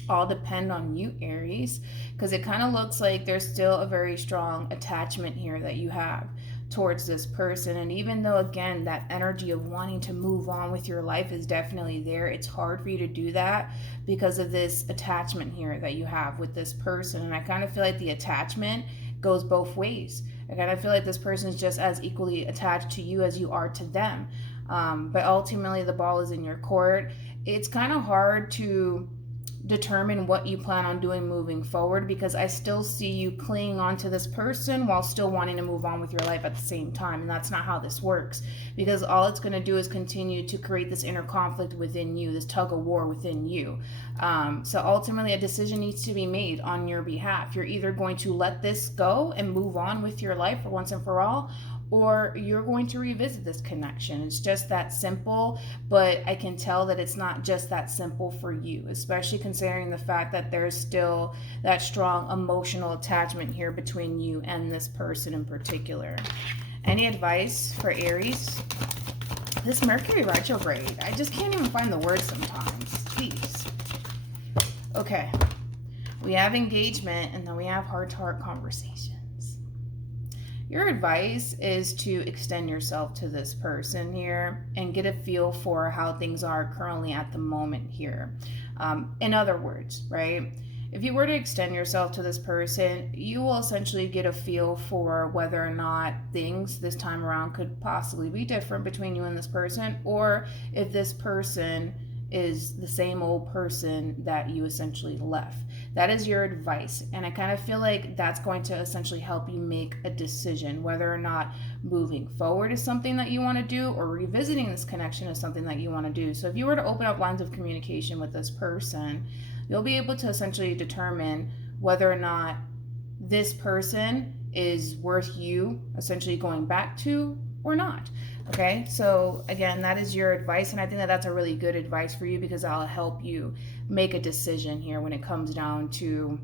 all depend on you, Aries, because it kind of looks like there's still a very strong attachment here that you have towards this person. And even though, again, that energy of wanting to move on with your life is definitely there, it's hard for you to do that because of this attachment here that you have with this person. And I kind of feel like the attachment goes both ways. I kind of feel like this person is just as equally attached to you as you are to them. But ultimately, the ball is in your court. It's kind of hard to determine what you plan on doing moving forward, because I still see you clinging on to this person while still wanting to move on with your life at the same time. And that's not how this works, because all it's going to do is continue to create this inner conflict within you, this tug of war within you. So ultimately, a decision needs to be made on your behalf. You're either going to let this go and move on with your life for once and for all, or you're going to revisit this connection. It's just that simple, but I can tell that it's not just that simple for you, especially considering the fact that there's still that strong emotional attachment here between you and this person in particular. Any advice for Aries? This Mercury retrograde, I just can't even find the words sometimes. Please. Okay, we have engagement, and then we have heart-to-heart conversation. Your advice is to extend yourself to this person here and get a feel for how things are currently at the moment here. In other words, right? If you were to extend yourself to this person, you will essentially get a feel for whether or not things this time around could possibly be different between you and this person, or if this person is the same old person that you essentially left. That is your advice. And I kind of feel like that's going to essentially help you make a decision whether or not moving forward is something that you want to do, or revisiting this connection is something that you want to do. So if you were to open up lines of communication with this person, you'll be able to essentially determine whether or not this person is worth you essentially going back to or not. Okay, so again, that is your advice, and I think that that's a really good advice for you, because that'll help you make a decision here when it comes down to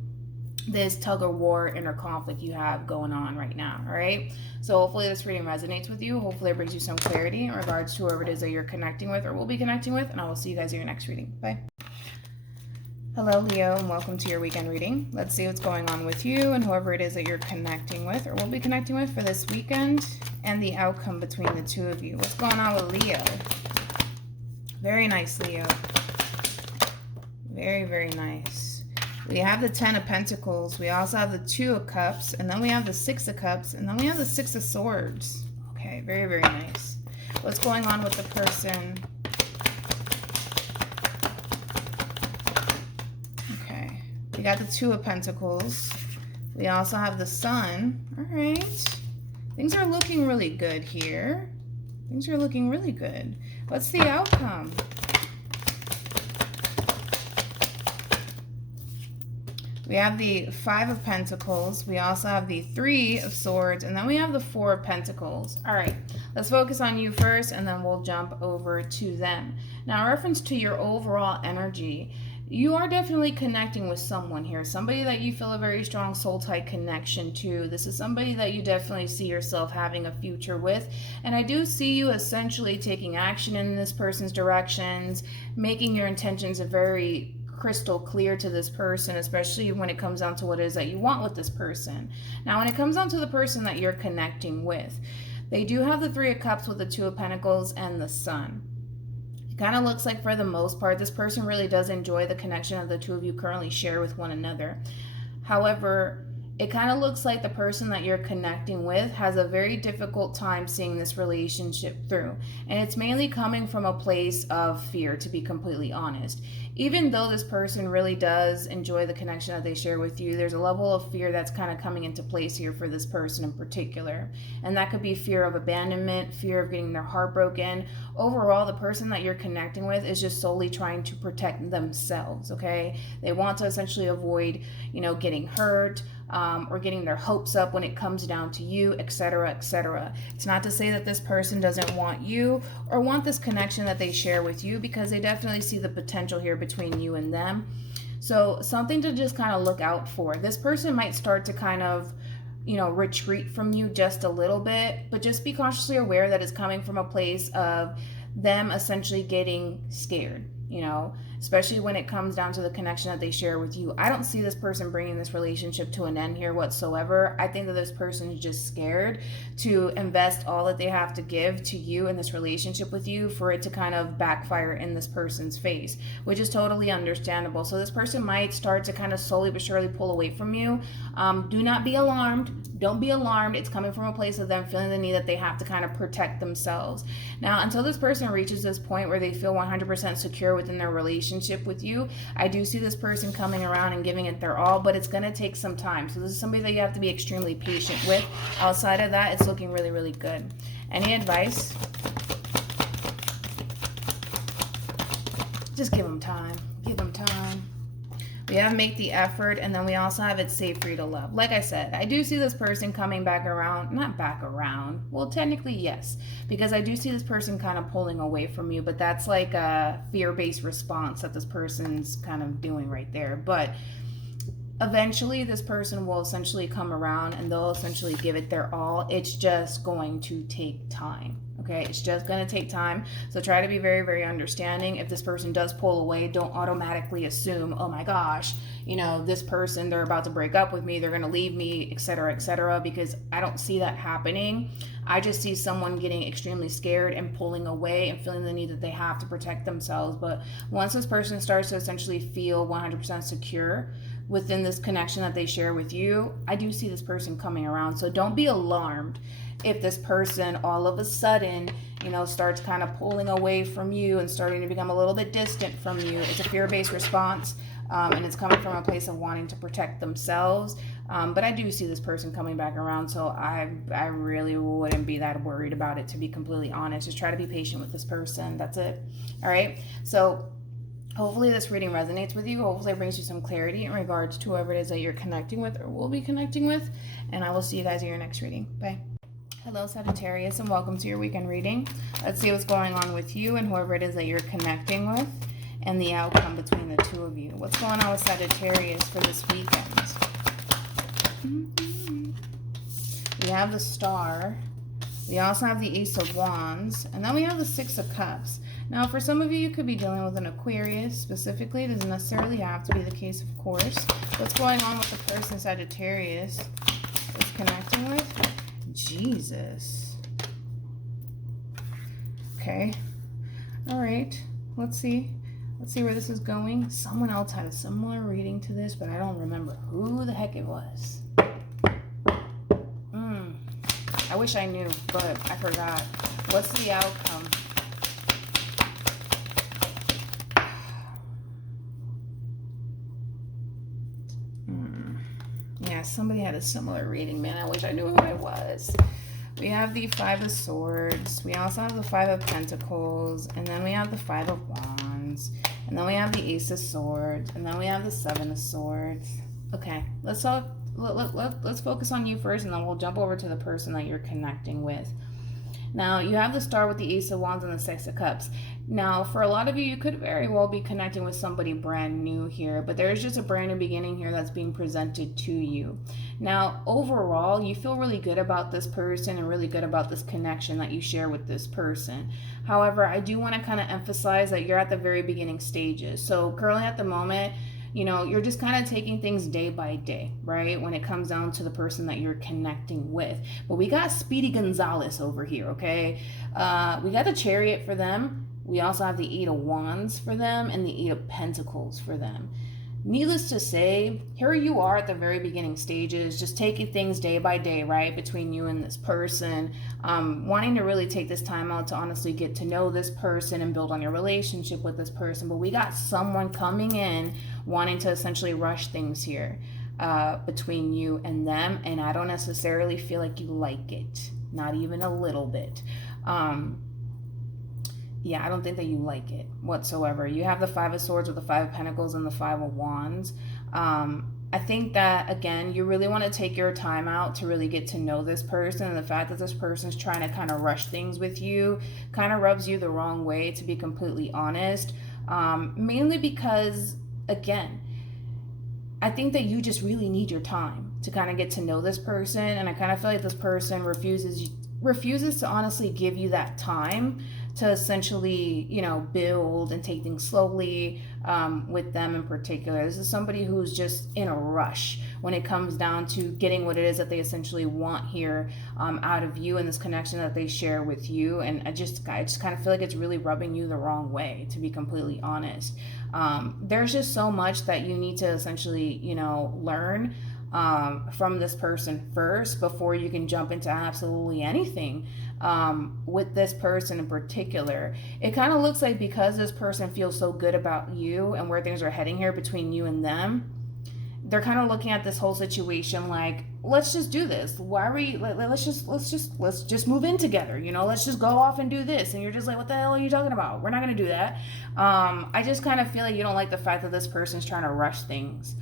this tug of war inner conflict you have going on right now. All right, so hopefully this reading resonates with you. Hopefully it brings you some clarity in regards to whoever it is that you're connecting with or will be connecting with, and I will see you guys in your next reading. Bye. Hello, Leo, and welcome to your weekend reading. Let's see what's going on with you and whoever it is that you're connecting with or will be connecting with for this weekend, and the outcome between the two of you. What's going on with Leo? Very nice, Leo. Very, very nice. We have the Ten of Pentacles. We also have the Two of Cups, and then we have the Six of Cups, and then we have the Six of Swords. Okay, very, very nice. What's going on with the person? Okay, we got the Two of Pentacles. We also have the Sun. All right. Things are looking really good here. Things are looking really good. What's the outcome? We have the Five of Pentacles. We also have the Three of Swords. And then we have the Four of Pentacles. All right, let's focus on you first, and then we'll jump over to them. Now, in reference to your overall energy, you are definitely connecting with someone here, somebody that you feel a very strong soul-tie connection to. This is somebody that you definitely see yourself having a future with. And I do see you essentially taking action in this person's directions, making your intentions very crystal clear to this person, especially when it comes down to what it is that you want with this person. Now, when it comes down to the person that you're connecting with, they do have the Three of Cups with the Two of Pentacles and the Sun. It kind of looks like, for the most part, this person really does enjoy the connection that the two of you currently share with one another. However, it kind of looks like the person that you're connecting with has a very difficult time seeing this relationship through. And it's mainly coming from a place of fear, to be completely honest. Even though this person really does enjoy the connection that they share with you, there's a level of fear that's kind of coming into place here for this person in particular. And that could be fear of abandonment, fear of getting their heart broken. Overall, the person that you're connecting with is just solely trying to protect themselves, okay? They want to essentially avoid, getting hurt, or getting their hopes up when it comes down to you, etc., etc. It's not to say that this person doesn't want you or want this connection that they share with you, because they definitely see the potential here between you and them. So something to just kind of look out for. This person might start to kind of retreat from you just a little bit, but just be cautiously aware that it's coming from a place of them essentially getting scared, especially when it comes down to the connection that they share with you. I don't see this person bringing this relationship to an end here whatsoever. I think that this person is just scared to invest all that they have to give to you in this relationship with you for it to kind of backfire in this person's face, which is totally understandable. So this person might start to kind of slowly but surely pull away from you. Do not be alarmed. Don't be alarmed. It's coming from a place of them feeling the need that they have to kind of protect themselves. Now, until this person reaches this point where they feel 100% secure within their relationship with you, I do see this person coming around and giving it their all, but it's going to take some time. So this is somebody that you have to be extremely patient with. Outside of that, it's looking really, really good. Any advice? Just give them time. Give them time. We have make the effort, and then we also have it's safe for you to love. Like I said, I do see this person coming back around, not back around. Well, technically, yes, because I do see this person kind of pulling away from you, but that's like a fear-based response that this person's kind of doing right there. But eventually, this person will essentially come around and they'll essentially give it their all. It's just going to take time. Okay, it's just going to take time. So try to be very, very understanding. If this person does pull away, don't automatically assume, oh my gosh, this person, they're about to break up with me, they're going to leave me, etc., because I don't see that happening. I just see someone getting extremely scared and pulling away and feeling the need that they have to protect themselves. But once this person starts to essentially feel 100% secure within this connection that they share with you, I do see this person coming around. So don't be alarmed if this person all of a sudden, starts kind of pulling away from you and starting to become a little bit distant from you. It's a fear-based response, and it's coming from a place of wanting to protect themselves. But I do see this person coming back around, so I really wouldn't be that worried about it, to be completely honest. Just try to be patient with this person. That's it. All right? So hopefully this reading resonates with you. Hopefully it brings you some clarity in regards to whoever it is that you're connecting with or will be connecting with. And I will see you guys in your next reading. Bye. Hello, Sagittarius, and welcome to your weekend reading. Let's see what's going on with you and whoever it is that you're connecting with and the outcome between the two of you. What's going on with Sagittarius for this weekend? We have the Star. We also have the Ace of Wands. And then we have the Six of Cups. Now, for some of you, you could be dealing with an Aquarius specifically. It doesn't necessarily have to be the case, of course. What's going on with the person Sagittarius is connecting with? Jesus. Okay. All right. Let's see where this is going. Someone else had a similar reading to this, but I don't remember who the heck it was. I wish I knew, but I forgot. What's the outcome? Yeah, somebody had a similar reading, man. I wish I knew who it was. We have the Five of Swords. We also have the Five of Pentacles. And then we have the Five of Wands. And then we have the Ace of Swords. And then we have the Seven of Swords. Okay, let's focus on you first, and then we'll jump over to the person that you're connecting with. Now, you have the Star with the Ace of Wands and the Six of Cups. Now, for a lot of you, you could very well be connecting with somebody brand new here, but there's just a brand new beginning here that's being presented to you. Now, overall, you feel really good about this person and really good about this connection that you share with this person. However, I do want to kind of emphasize that you're at the very beginning stages. So currently at the moment, you're just kind of taking things day by day, right? When it comes down to the person that you're connecting with. But we got Speedy Gonzalez over here, okay? We got the Chariot for them. We also have the Eight of Wands for them and the Eight of Pentacles for them. Needless to say, here you are at the very beginning stages, just taking things day by day, right, between you and this person, wanting to really take this time out to honestly get to know this person and build on your relationship with this person. But we got someone coming in wanting to essentially rush things here between you and them, and I don't necessarily feel like you like it, not even a little bit. Yeah, I don't think that you like it whatsoever. You have the Five of Swords with the Five of Pentacles and the Five of Wands. I think that, again, you really want to take your time out to really get to know this person. And the fact that this person's trying to kind of rush things with you kind of rubs you the wrong way, to be completely honest. Mainly because, again, I think that you just really need your time. to kind of get to know this person. And I kind of feel like this person refuses to honestly give you that time to essentially, you know, build and take things slowly with them in particular. This is somebody who's just in a rush when it comes down to getting what it is that they essentially want here out of you and this connection that they share with you. And I just kind of feel like it's really rubbing you the wrong way, to be completely honest. There's just so much that you need to essentially, you know, learn from this person first before you can jump into absolutely anything with this person in particular. It kind of looks like because this person feels so good about you and where things are heading here between you and them, they're kind of looking at this whole situation like, let's just do this. Why are we, let's just move in together, you know, let's just go off and do this. And you're just like, what the hell are you talking about? We're not going to do that. I just kind of feel like you don't like the fact that this person's trying to rush things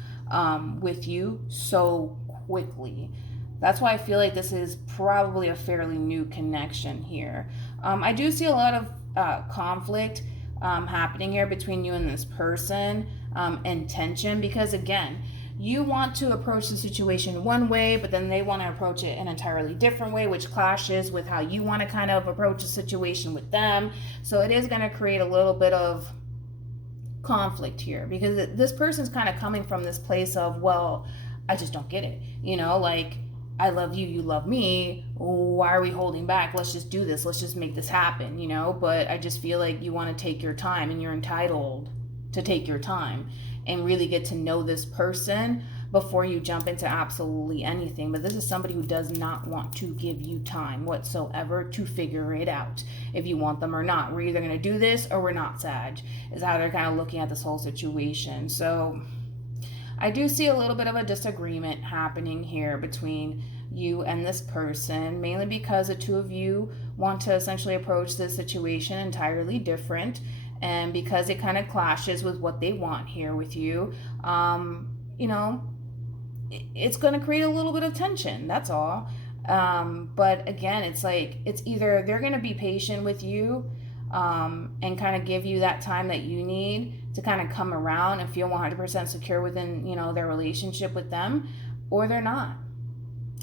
with you so quickly. That's why I feel like this is probably a fairly new connection here. I do see a lot of conflict happening here between you and this person, and tension, because again, you want to approach the situation one way, but then they want to approach it an entirely different way, which clashes with how you want to kind of approach the situation with them. So it is going to create a little bit of conflict here, because this person's kind of coming from this place of, well, I just don't get it, you know, like, I love you, you love me, why are we holding back? Let's just do this, let's just make this happen, you know. But I just feel like you want to take your time, and you're entitled to take your time and really get to know this person before you jump into absolutely anything. But this is somebody who does not want to give you time whatsoever to figure it out if you want them or not. We're either going to do this or we're not, Sag, is how they're kind of looking at this whole situation. So I do see a little bit of a disagreement happening here between you and this person, mainly because the two of you want to essentially approach this situation entirely different, and because it kind of clashes with what they want here with you. You know, it's going to create a little bit of tension, that's all. But again, it's like, it's either they're going to be patient with you and kind of give you that time that you need to kind of come around and feel 100% secure within, you know, their relationship with them, or they're not.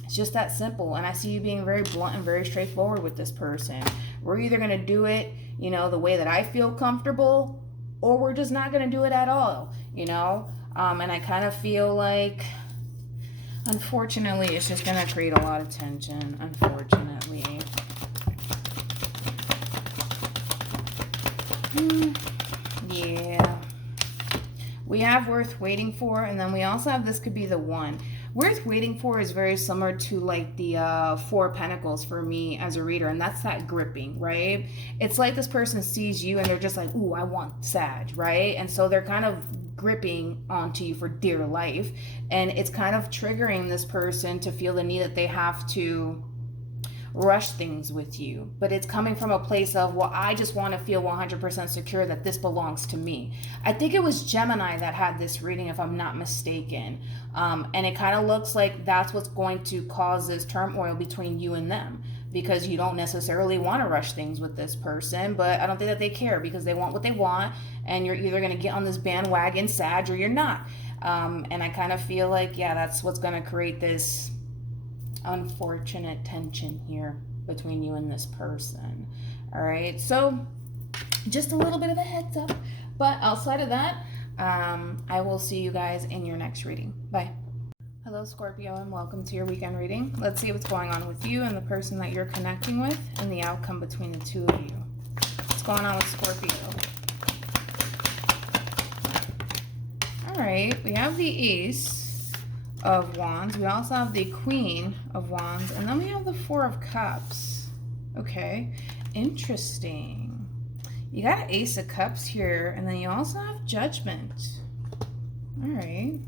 It's just that simple. And I see you being very blunt and very straightforward with this person. We're either going to do it, you know, the way that I feel comfortable, or we're just not going to do it at all, you know. And I kind of feel like, unfortunately, it's just going to create a lot of tension, unfortunately. Yeah. We have worth waiting for, and then we also have this could be the one. Worth waiting for is very similar to like the Four of Pentacles for me as a reader, and that's that gripping, right? It's like this person sees you and they're just like, ooh, I want Sag, right? And so they're kind of gripping onto you for dear life, and it's kind of triggering this person to feel the need that they have to rush things with you. But it's coming from a place of, well, I just want to feel 100% secure that this belongs to me. I think it was Gemini that had this reading, if I'm not mistaken. And it kind of looks like that's what's going to cause this turmoil between you and them, because you don't necessarily want to rush things with this person, but I don't think that they care, because they want what they want, and you're either going to get on this bandwagon, Sag, or you're not. And I kind of feel like, yeah, that's what's going to create this unfortunate tension here between you and this person. All right, so just a little bit of a heads up, but outside of that, I will see you guys in your next reading. Bye. Hello, Scorpio, and welcome to your weekend reading. Let's see what's going on with you and the person that you're connecting with, and the outcome between the two of you. What's going on with Scorpio? All right, we have the Ace of Wands. We also have the Queen of Wands, and then we have the Four of Cups. Okay, interesting. You got an Ace of Cups here, and then you also have Judgment. All right,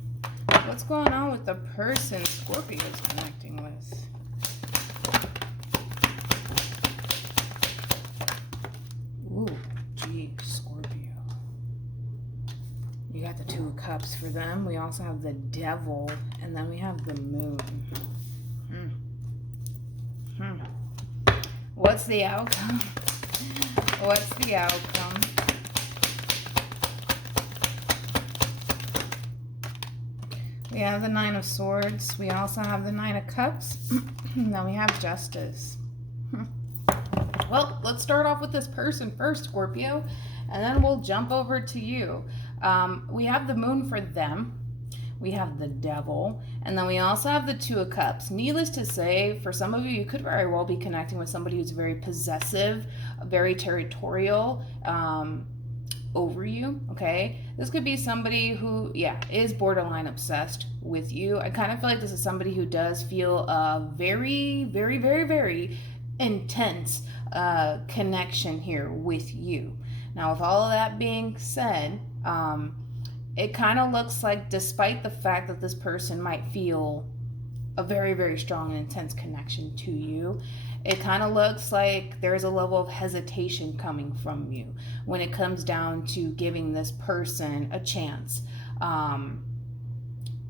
what's going on with the person Scorpio is connecting with? Ooh, gee, Scorpio. You got the Two of Cups for them. We also have the Devil, and then we have the Moon. What's the outcome? What's the outcome? We have the Nine of Swords. We also have the Nine of Cups. Then we have Justice. Well, let's start off with this person first, Scorpio, and then we'll jump over to you. We have the Moon for them. We have the Devil, and then we also have the Two of Cups. Needless to say, for some of you, you could very well be connecting with somebody who's very possessive, very territorial, over you, okay? This could be somebody who, yeah, is borderline obsessed with you. I kind of feel like this is somebody who does feel a very, very, very, very intense connection here with you. Now, with all of that being said, it kind of looks like, despite the fact that this person might feel a very, very strong and intense connection to you, it kind of looks like there's a level of hesitation coming from you when it comes down to giving this person a chance.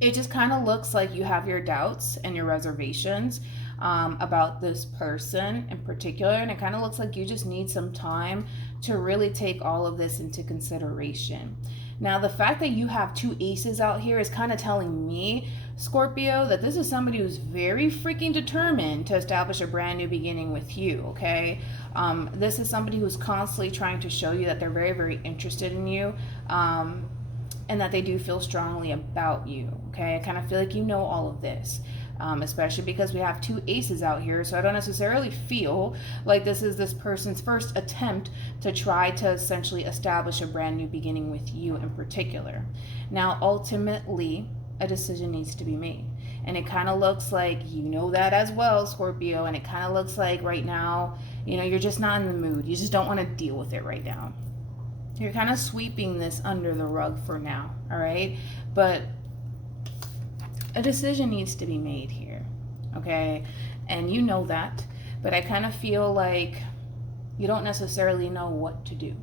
It just kind of looks like you have your doubts and your reservations about this person in particular, and it kind of looks like you just need some time to really take all of this into consideration. Now, the fact that you have two aces out here is kind of telling me, Scorpio, that this is somebody who's very freaking determined to establish a brand new beginning with you, okay? This is somebody who's constantly trying to show you that they're very, very interested in you, and that they do feel strongly about you, okay? I kind of feel like you know all of this. Especially because we have two aces out here, so I don't necessarily feel like this is this person's first attempt to try to essentially establish a brand new beginning with you in particular. Now, ultimately, a decision needs to be made, and it kind of looks like you know that as well, Scorpio, and it kind of looks like right now, you know, you're just not in the mood. You just don't want to deal with it right now. You're kind of sweeping this under the rug for now, all right? But a decision needs to be made here, okay? And you know that, but I kind of feel like you don't necessarily know what to do.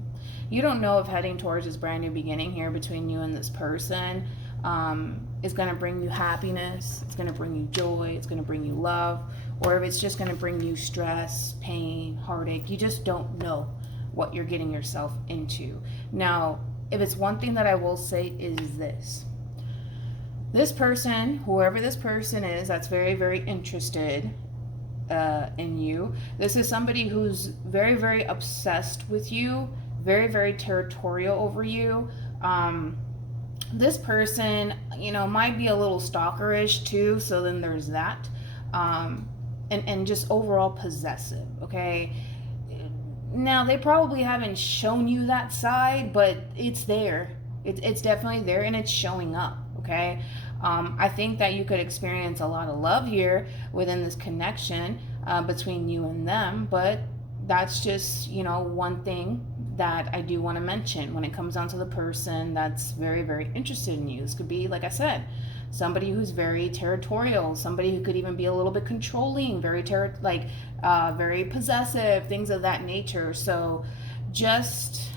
You don't know if heading towards this brand new beginning here between you and this person is going to bring you happiness, it's going to bring you joy, it's going to bring you love, or if it's just going to bring you stress, pain, heartache. You just don't know what you're getting yourself into. Now, if it's one thing that I will say is this person, whoever this person is that's very, very interested in you, this is somebody who's very, very obsessed with you, very, very territorial over you. This person, you know, might be a little stalkerish too, so then there's that. And just overall possessive, okay? Now, they probably haven't shown you that side, but it's there. It's definitely there, and it's showing up, okay? I think that you could experience a lot of love here within this connection between you and them, but that's just, you know, one thing that I do want to mention when it comes down to the person that's very, very interested in you. This could be, like I said, somebody who's very territorial, somebody who could even be a little bit controlling, very very possessive, things of that nature. So just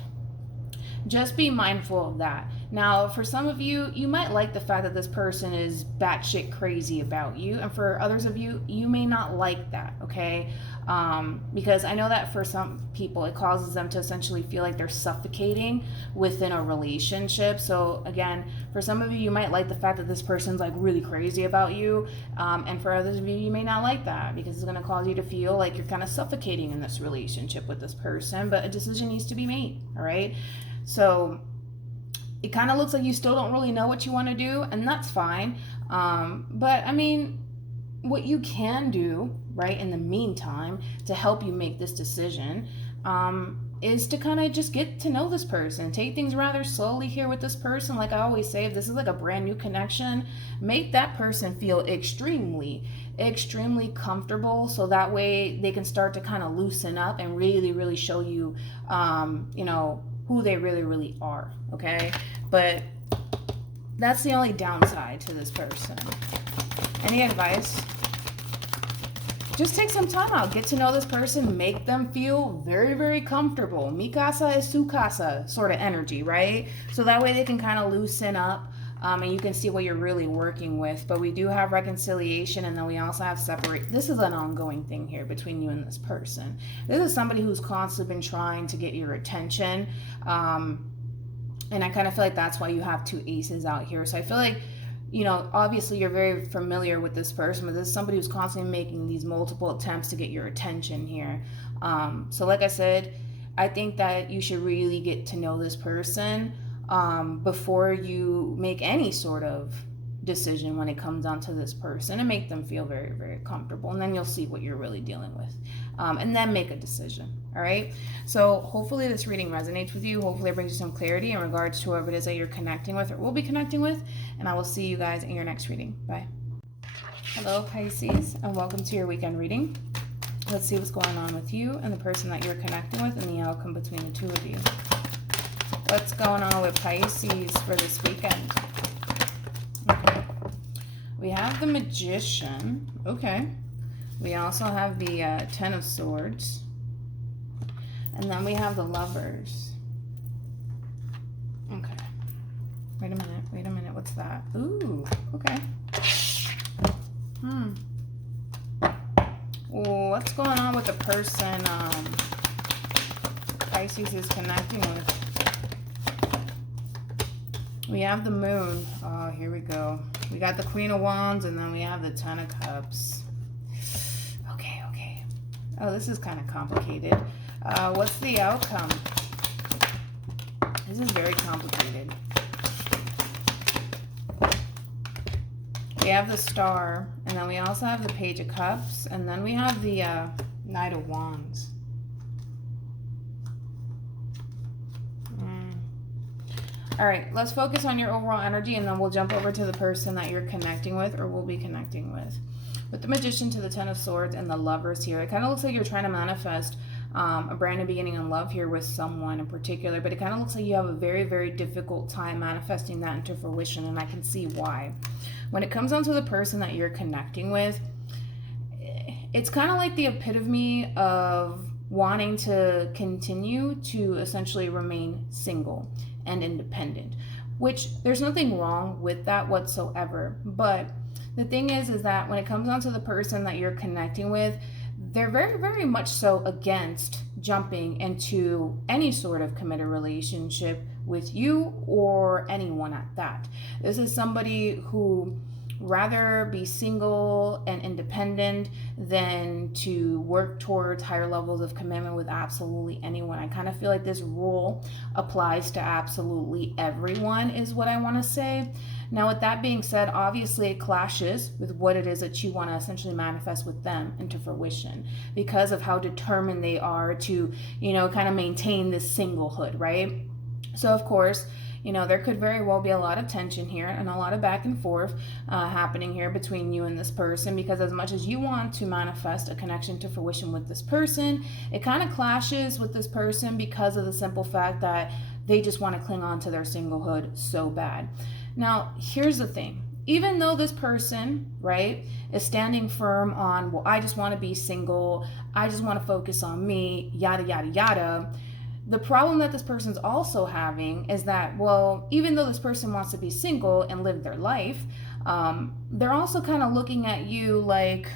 be mindful of that. Now, for some of you, you might like the fact that this person is batshit crazy about you, and for others of you, you may not like that, okay? Because I know that for some people, it causes them to essentially feel like they're suffocating within a relationship. So again, for some of you, you might like the fact that this person's like really crazy about you, and for others of you, you may not like that because it's going to cause you to feel like you're kind of suffocating in this relationship with this person, but a decision needs to be made, all right? So it kind of looks like you still don't really know what you want to do, and that's fine. But I mean, what you can do, right, in the meantime to help you make this decision is to kind of just get to know this person. Take things rather slowly here with this person. Like I always say, if this is like a brand new connection, make that person feel extremely, extremely comfortable, so that way they can start to kind of loosen up and really, really show you, you know, who they really, really are, okay? But that's the only downside to this person. Any advice? Just take some time out, get to know this person, make them feel very, very comfortable. Mi casa es su casa sort of energy, right? So that way they can kind of loosen up, and you can see what you're really working with. But we do have reconciliation, and then we also have separate. This is an ongoing thing here between you and this person. This is somebody who's constantly been trying to get your attention, and I kind of feel like that's why you have two aces out here. So I feel like you know, obviously you're very familiar with this person, but this is somebody who's constantly making these multiple attempts to get your attention here. So like I said, I think that you should really get to know this person before you make any sort of decision when it comes down to this person, and make them feel very, very comfortable. And then you'll see what you're really dealing with. And then make a decision. All right. So hopefully this reading resonates with you. Hopefully it brings you some clarity in regards to whoever it is that you're connecting with or will be connecting with. And I will see you guys in your next reading. Bye. Hello, Pisces, and welcome to your weekend reading. Let's see what's going on with you and the person that you're connecting with and the outcome between the two of you. What's going on with Pisces for this weekend? Okay. We have the Magician. Okay. We also have the Ten of Swords. And then we have the Lovers. Okay. Wait a minute. What's that? Ooh, okay. What's going on with the person Pisces is connecting with? We have the Moon. Oh, here we go. We got the Queen of Wands, and then we have the Ten of Cups. Okay. Oh, this is kind of complicated. What's the outcome? This is very complicated. We have the Star, and then we also have the Page of Cups, and then we have the Knight of Wands. All right, let's focus on your overall energy, and then we'll jump over to the person that you're connecting with or will be connecting with. With the Magician to the Ten of Swords and the Lovers here, it kind of looks like you're trying to manifest a brand new beginning in love here with someone in particular, but it kind of looks like you have a very, very difficult time manifesting that into fruition, and I can see why. When it comes down to the person that you're connecting with, it's kind of like the epitome of wanting to continue to essentially remain single and independent, which there's nothing wrong with that whatsoever. But the thing is that when it comes down to the person that you're connecting with, they're very, very much so against jumping into any sort of committed relationship with you or anyone at that. This is somebody who rather be single and independent than to work towards higher levels of commitment with absolutely anyone. I kind of feel like this rule applies to absolutely everyone, is what I want to say. Now, with that being said, obviously it clashes with what it is that you want to essentially manifest with them into fruition because of how determined they are to, you know, kind of maintain this singlehood, right? So, of course, you know, there could very well be a lot of tension here and a lot of back and forth happening here between you and this person, because as much as you want to manifest a connection to fruition with this person, it kind of clashes with this person because of the simple fact that they just want to cling on to their singlehood so bad. Now, here's the thing. Even though this person, right, is standing firm on, well, I just want to be single, I just want to focus on me, yada, yada, yada, the problem that this person's also having is that, well, even though this person wants to be single and live their life, they're also kind of looking at you like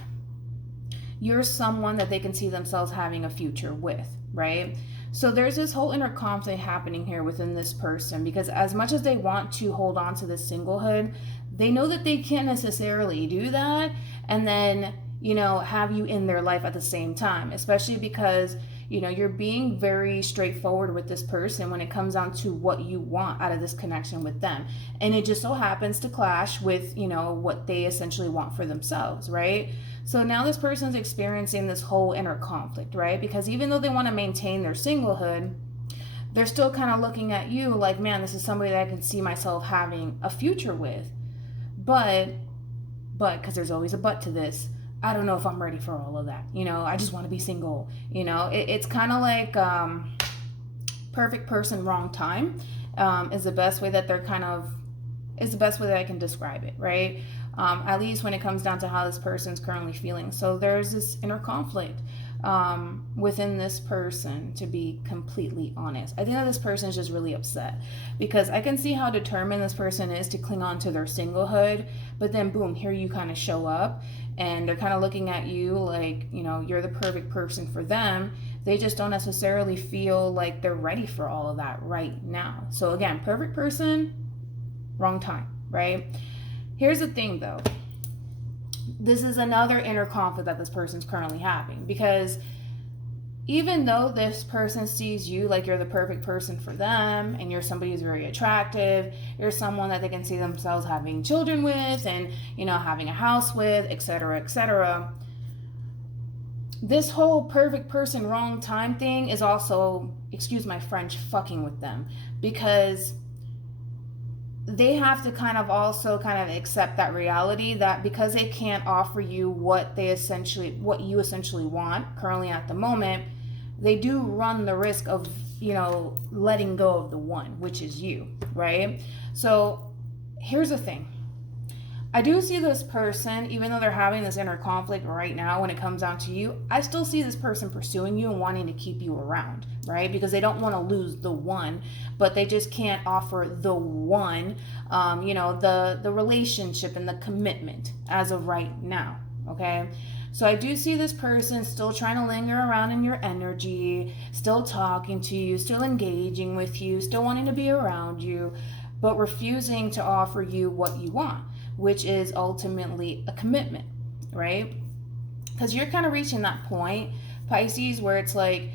you're someone that they can see themselves having a future with, right? So there's this whole inner conflict happening here within this person, because as much as they want to hold on to this singlehood, they know that they can't necessarily do that and then, you know, have you in their life at the same time, especially because, you know, you're being very straightforward with this person when it comes down to what you want out of this connection with them. And it just so happens to clash with, you know, what they essentially want for themselves, right? So now this person's experiencing this whole inner conflict, right? Because even though they want to maintain their singlehood, they're still kind of looking at you like, man, this is somebody that I can see myself having a future with. But, because there's always a but to this, I don't know if I'm ready for all of that. You know, I just want to be single. You know, it's kind of like perfect person, wrong time is the best way that is the best way that I can describe it, right? At least when it comes down to how this person's currently feeling. So there's this inner conflict within this person, to be completely honest. I think that this person is just really upset because I can see how determined this person is to cling on to their singlehood, but then boom, here you kind of show up and they're kind of looking at you like, you know, you're the perfect person for them. They just don't necessarily feel like they're ready for all of that right now. So again, perfect person, wrong time, right? Here's the thing though. This is another inner conflict that this person's currently having, because even though this person sees you like you're the perfect person for them, and you're somebody who's very attractive, you're someone that they can see themselves having children with, and, you know, having a house with, etc., etc., this whole perfect person, wrong time thing is also, excuse my French, fucking with them, because they have to kind of also kind of accept that reality that because they can't offer you what you essentially want currently at the moment, they do run the risk of, you know, letting go of the one, which is you, right? So here's the thing. I do see this person, even though they're having this inner conflict right now when it comes down to you, I still see this person pursuing you and wanting to keep you around, right? Because they don't want to lose the one, but they just can't offer the one, you know, the relationship and the commitment as of right now, okay? So I do see this person still trying to linger around in your energy, still talking to you, still engaging with you, still wanting to be around you, but refusing to offer you what you want, which is ultimately a commitment, right? Because you're kind of reaching that point, Pisces, where it's like,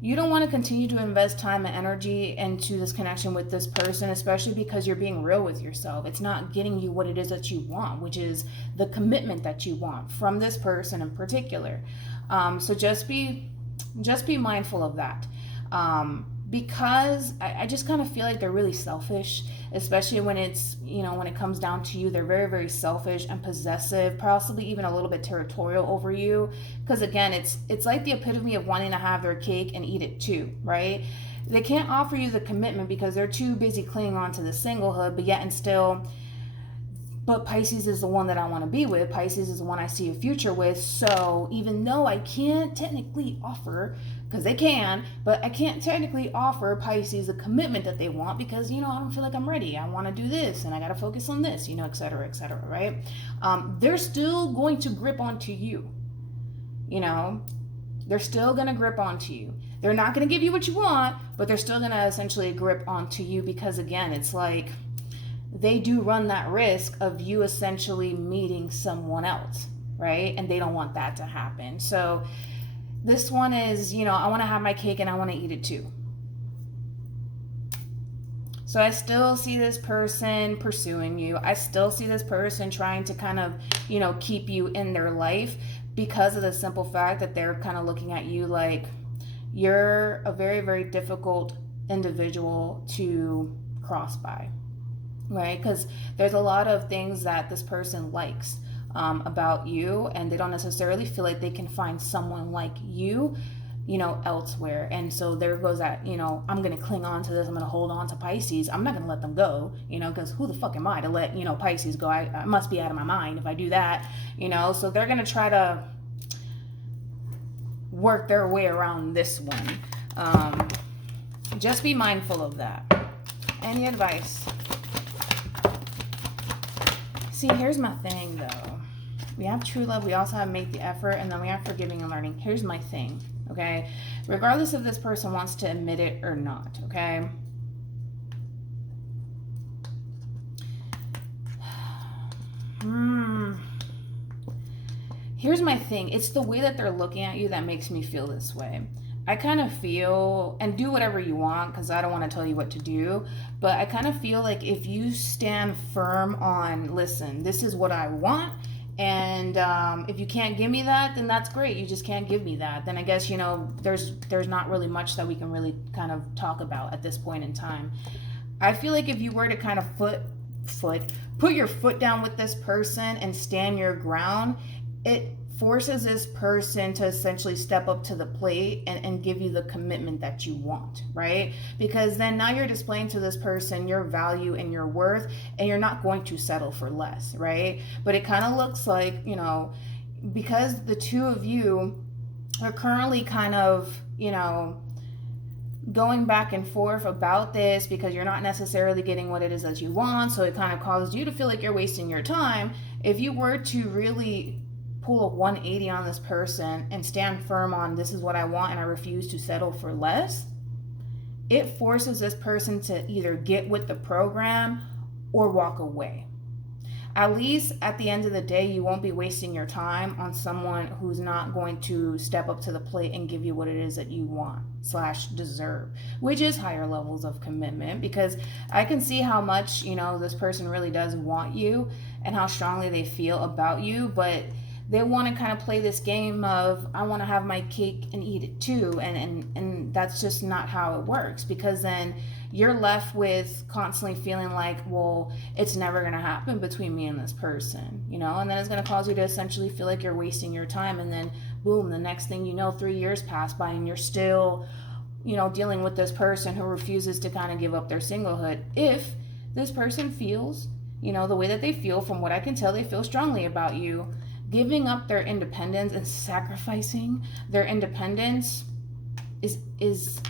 you don't want to continue to invest time and energy into this connection with this person, especially because you're being real with yourself. It's not getting you what it is that you want, which is the commitment that you want from this person in particular. So just be mindful of that. Because I just kind of feel like they're really selfish, especially when it's, you know, when it comes down to you. They're very, very selfish and possessive, possibly even a little bit territorial over you. Because again, it's like the epitome of wanting to have their cake and eat it too, right? They can't offer you the commitment because they're too busy clinging on to the singlehood, but yet and still, but Pisces is the one that I want to be with. Pisces is the one I see a future with. So even though I can't technically offer, because they can, but I can't technically offer Pisces the commitment that they want because, you know, I don't feel like I'm ready. I want to do this and I got to focus on this, you know, etc., right? They're still going to grip onto you, you know. They're still going to grip onto you. They're not going to give you what you want, but they're still going to essentially grip onto you because, again, it's like, they do run that risk of you essentially meeting someone else, right? And they don't want that to happen. So this one is, you know, I want to have my cake and I want to eat it too. So I still see this person pursuing you. I still see this person trying to kind of, you know, keep you in their life because of the simple fact that they're kind of looking at you like you're a very, very difficult individual to cross by. Right? Because there's a lot of things that this person likes about you, and they don't necessarily feel like they can find someone like you, you know, elsewhere. And so there goes that, you know, I'm going to cling on to this. I'm going to hold on to Pisces. I'm not going to let them go, you know, because who the fuck am I to let, you know, Pisces go? I must be out of my mind if I do that, you know. So they're going to try to work their way around this one. Just be mindful of that. Any advice? See, here's my thing, though. We have true love. We also have make the effort. And then we have forgiving and learning. Here's my thing, okay? Regardless if this person wants to admit it or not, okay? Here's my thing. It's the way that they're looking at you that makes me feel this way. I kind of feel, and do whatever you want because I don't want to tell you what to do, but I kind of feel like if you stand firm on, listen, this is what I want, and if you can't give me that, then that's great. You just can't give me that. Then I guess, you know, there's not really much that we can really kind of talk about at this point in time. I feel like if you were to kind of put your foot down with this person and stand your ground, it forces this person to essentially step up to the plate and give you the commitment that you want, right? Because then now you're displaying to this person your value and your worth, and you're not going to settle for less, right? But it kind of looks like, you know, because the two of you are currently kind of, you know, going back and forth about this because you're not necessarily getting what it is that you want, so it kind of causes you to feel like you're wasting your time. If you were to really pull a 180 on this person and stand firm on this is what I want and I refuse to settle for less, it forces this person to either get with the program or walk away. at least at the end of the day, you won't be wasting your time on someone who's not going to step up to the plate and give you what it is that you want / deserve, which is higher levels of commitment. Because I can see how much, this person really does want you and how strongly they feel about you, but they want to kind of play this game of, I want to have my cake and eat it too. And that's just not how it works, because then you're left with constantly feeling like, well, it's never going to happen between me and this person, and then it's going to cause you to essentially feel like you're wasting your time. And then boom, the next thing you know, 3 years pass by and you're still, dealing with this person who refuses to kind of give up their singlehood. If this person feels, the way that they feel, from what I can tell, they feel strongly about you, giving up their independence and sacrificing their independence is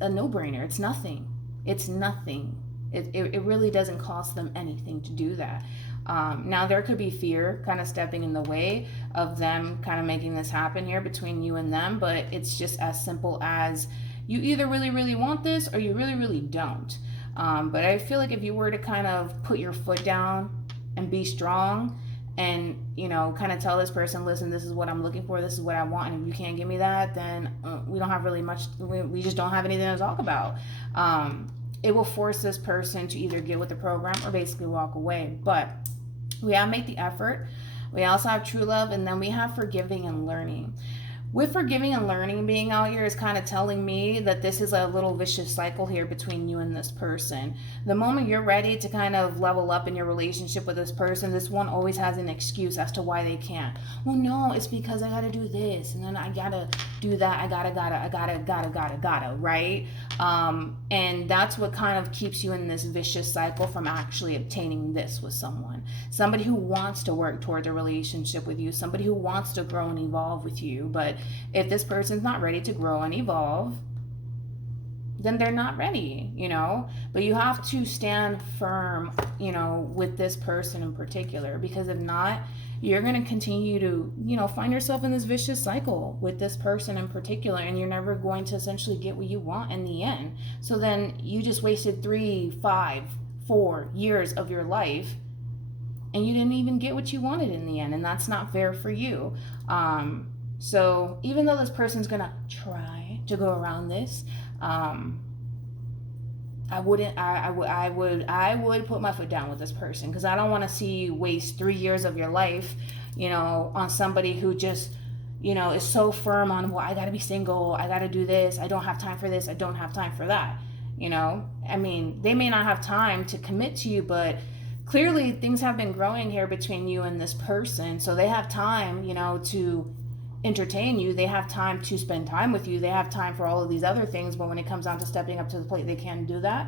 a no-brainer. It's nothing. It's nothing. It really doesn't cost them anything to do that. Now, there could be fear kind of stepping in the way of them kind of making this happen here between you and them, but it's just as simple as you either really, really want this or you really, really don't. But I feel like if you were to kind of put your foot down and be strong and, kind of tell this person, listen, this is what I'm looking for, this is what I want, and if you can't give me that, then we don't have really much, we just don't have anything to talk about. It will force this person to either get with the program or basically walk away. But we have made the effort. We also have true love, and then we have forgiving and learning. With forgiving and learning being out here is kind of telling me that this is a little vicious cycle here between you and this person. The moment you're ready to kind of level up in your relationship with this person, this one always has an excuse as to why they can't. Well, no, it's because I got to do this, and then I got to do that. I gotta, right? And that's what kind of keeps you in this vicious cycle from actually obtaining this with someone. Somebody who wants to work towards a relationship with you, somebody who wants to grow and evolve with you. But if this person's not ready to grow and evolve, then they're not ready, But you have to stand firm, with this person in particular, because if not, you're going to continue to, find yourself in this vicious cycle with this person in particular, and you're never going to essentially get what you want in the end. So then you just wasted 3, 5, 4 years of your life, and you didn't even get what you wanted in the end, and that's not fair for you. So even though this person's going to try to go around this, I would put my foot down with this person, because I don't want to see you waste 3 years of your life, on somebody who just, is so firm on, well, I got to be single, I got to do this, I don't have time for this, I don't have time for that, I mean, they may not have time to commit to you, but clearly things have been growing here between you and this person, so they have time, to entertain you, they have time to spend time with you, they have time for all of these other things, but when it comes down to stepping up to the plate, they can't do that,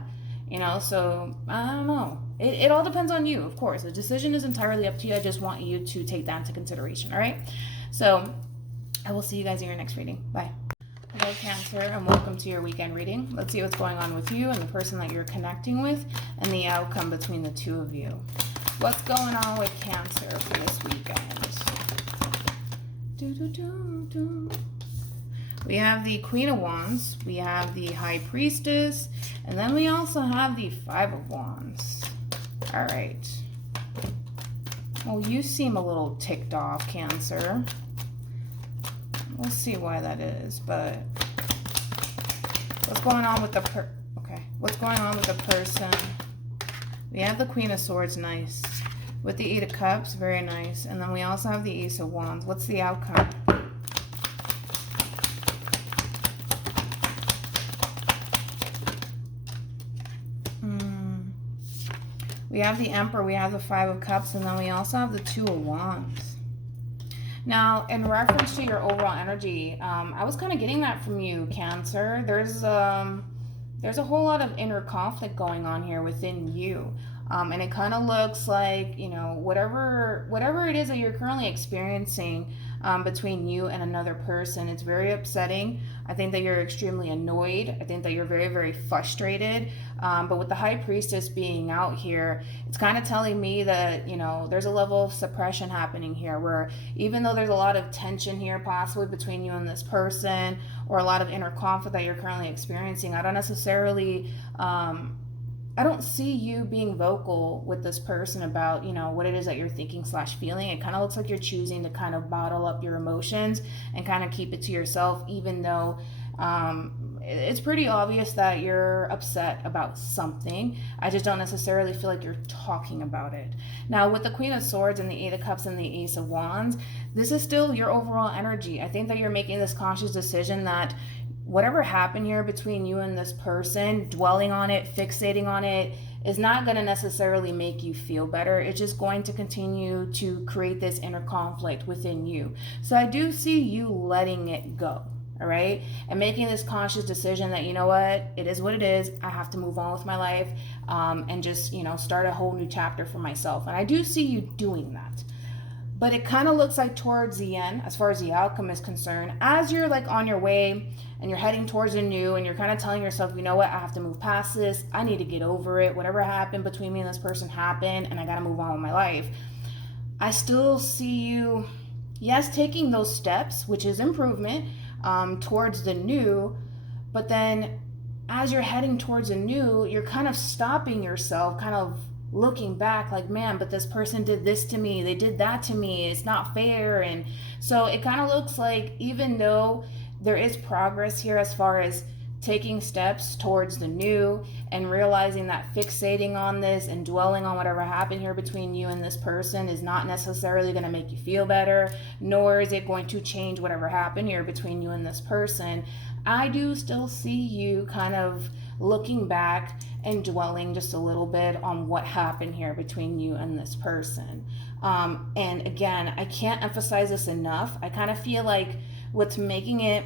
so I don't know. It all depends on you, of course. The decision is entirely up to you. I just want you to take that into consideration, all right? So I will see you guys in your next reading. Bye. Hello, Cancer, and welcome to your weekend reading. Let's see what's going on with you and the person that you're connecting with and the outcome between the two of you. What's going on with Cancer for this weekend? We have the Queen of Wands, we have the High Priestess, and then we also have the Five of Wands. All right. Well, you seem a little ticked off, Cancer. We'll see why that is, but what's going on with the what's going on with the person? We have the Queen of Swords, nice. With the Eight of Cups, very nice. And then we also have the Ace of Wands. What's the outcome? We have the Emperor, we have the Five of Cups, and then we also have the Two of Wands. Now, in reference to your overall energy, I was kind of getting that from you, Cancer. There's a whole lot of inner conflict going on here within you. And it kind of looks like, whatever it is that you're currently experiencing between you and another person, it's very upsetting. I think that you're extremely annoyed. I think that you're very, very frustrated. But with the High Priestess being out here, it's kind of telling me that, there's a level of suppression happening here where even though there's a lot of tension here possibly between you and this person, or a lot of inner conflict that you're currently experiencing, I don't necessarily I don't see you being vocal with this person about, you know, what it is that you're thinking / feeling. It kind of looks like you're choosing to kind of bottle up your emotions and kind of keep it to yourself, even though it's pretty obvious that you're upset about something. I just don't necessarily feel like you're talking about it. Now, with the Queen of Swords and the Eight of Cups and the Ace of Wands, this is still your overall energy. I think that you're making this conscious decision that whatever happened here between you and this person, dwelling on it, fixating on it, is not going to necessarily make you feel better. It's just going to continue to create this inner conflict within you. So I do see you letting it go. All right, and making this conscious decision that, you know what, it is what it is. I have to move on with my life, and just, you know, start a whole new chapter for myself. And I do see you doing that. But it kind of looks like towards the end, as far as the outcome is concerned, as you're like on your way and you're heading towards a new, and you're kind of telling yourself, you know what, I have to move past this. I need to get over it. Whatever happened between me and this person happened, and I got to move on with my life. I still see you, yes, taking those steps, which is improvement, towards the new, but then as you're heading towards a new, you're kind of stopping yourself, kind of looking back like, man, but this person did this to me, they did that to me, it's not fair. And so it kind of looks like, even though there is progress here as far as taking steps towards the new and realizing that fixating on this and dwelling on whatever happened here between you and this person is not necessarily going to make you feel better, nor is it going to change whatever happened here between you and this person. I do still see you kind of looking back and dwelling just a little bit on what happened here between you and this person. And again, I can't emphasize this enough. I kind of feel like what's making it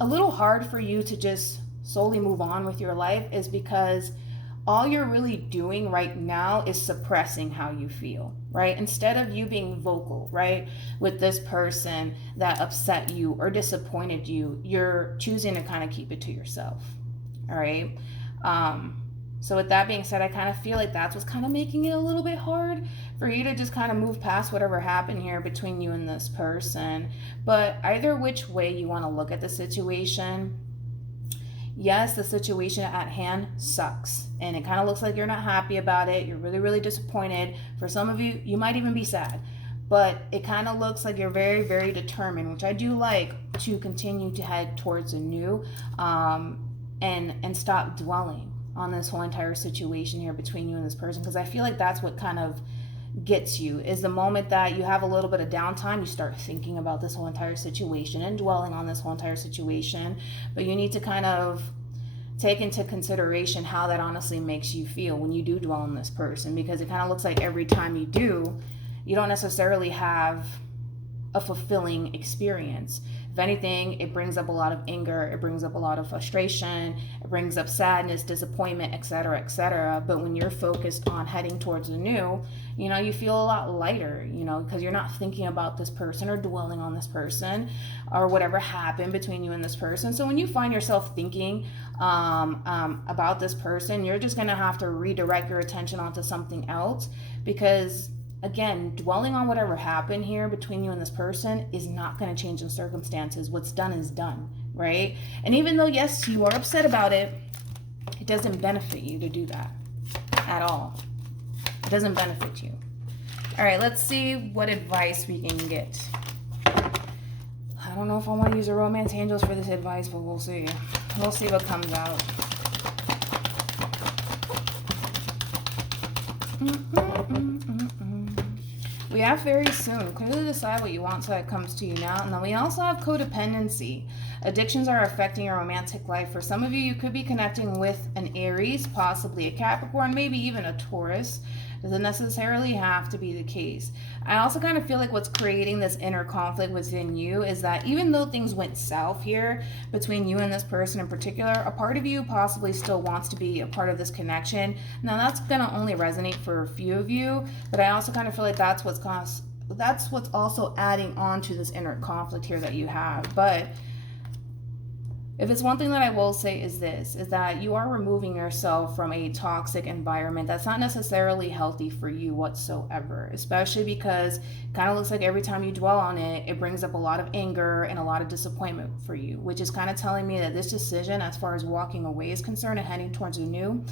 a little hard for you to just solely move on with your life is because all you're really doing right now is suppressing how you feel, right? Instead of you being vocal, right, with this person that upset you or disappointed you, you're choosing to kind of keep it to yourself, all right? So with that being said, I kind of feel like that's what's kind of making it a little bit hard for you to just kind of move past whatever happened here between you and this person. But either which way you want to look at the situation, yes, the situation at hand sucks. And it kind of looks like you're not happy about it. You're really, really disappointed. For some of you, you might even be sad. But it kind of looks like you're very, very determined, which I do like, to continue to head towards a new, and stop dwelling on this whole entire situation here between you and this person. Because I feel like that's what kind of gets you, is the moment that you have a little bit of downtime, you start thinking about this whole entire situation and dwelling on this whole entire situation. But you need to kind of take into consideration how that honestly makes you feel when you do dwell on this person, because it kind of looks like every time you do, you don't necessarily have a fulfilling experience. If anything, it brings up a lot of anger, it brings up a lot of frustration, it brings up sadness, disappointment, etc., etc. But when you're focused on heading towards the new, you know, you feel a lot lighter, you know, because you're not thinking about this person or dwelling on this person or whatever happened between you and this person. So when you find yourself thinking about this person, you're just going to have to redirect your attention onto something else, because again, dwelling on whatever happened here between you and this person is not going to change the circumstances. What's done is done, right? And even though, yes, you are upset about it, it doesn't benefit you to do that at all. It doesn't benefit you. All right, let's see what advice we can get. I don't know if I want to use the romance angels for this advice, but we'll see. We'll see what comes out. We have very soon. Clearly decide what you want so it comes to you now. And then we also have codependency. Addictions are affecting your romantic life. For some of you, you could be connecting with an Aries, possibly a Capricorn, maybe even a Taurus. Doesn't necessarily have to be the case. I also kind of feel like what's creating this inner conflict within you is that even though things went south here between you and this person in particular, a part of you possibly still wants to be a part of this connection. Now that's going to only resonate for a few of you, but I also kind of feel like that's what's also adding on to this inner conflict here that you have. But if it's one thing that I will say is this, is that you are removing yourself from a toxic environment that's not necessarily healthy for you whatsoever, especially because it kind of looks like every time you dwell on it, it brings up a lot of anger and a lot of disappointment for you, which is kind of telling me that this decision, as far as walking away is concerned and heading towards a new,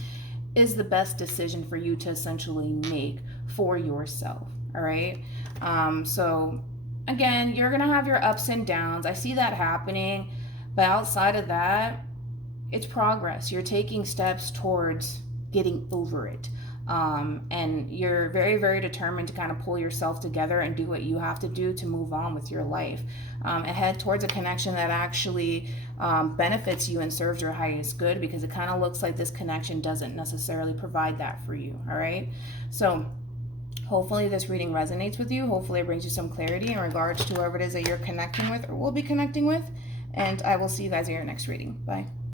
is the best decision for you to essentially make for yourself. All right. So again, you're going to have your ups and downs. I see that happening. But outside of that, it's progress. You're taking steps towards getting over it. And you're very, very determined to kind of pull yourself together and do what you have to do to move on with your life, and head towards a connection that actually benefits you and serves your highest good, because it kind of looks like this connection doesn't necessarily provide that for you. All right. So hopefully this reading resonates with you. Hopefully it brings you some clarity in regards to whoever it is that you're connecting with or will be connecting with. And I will see you guys in your next reading. Bye.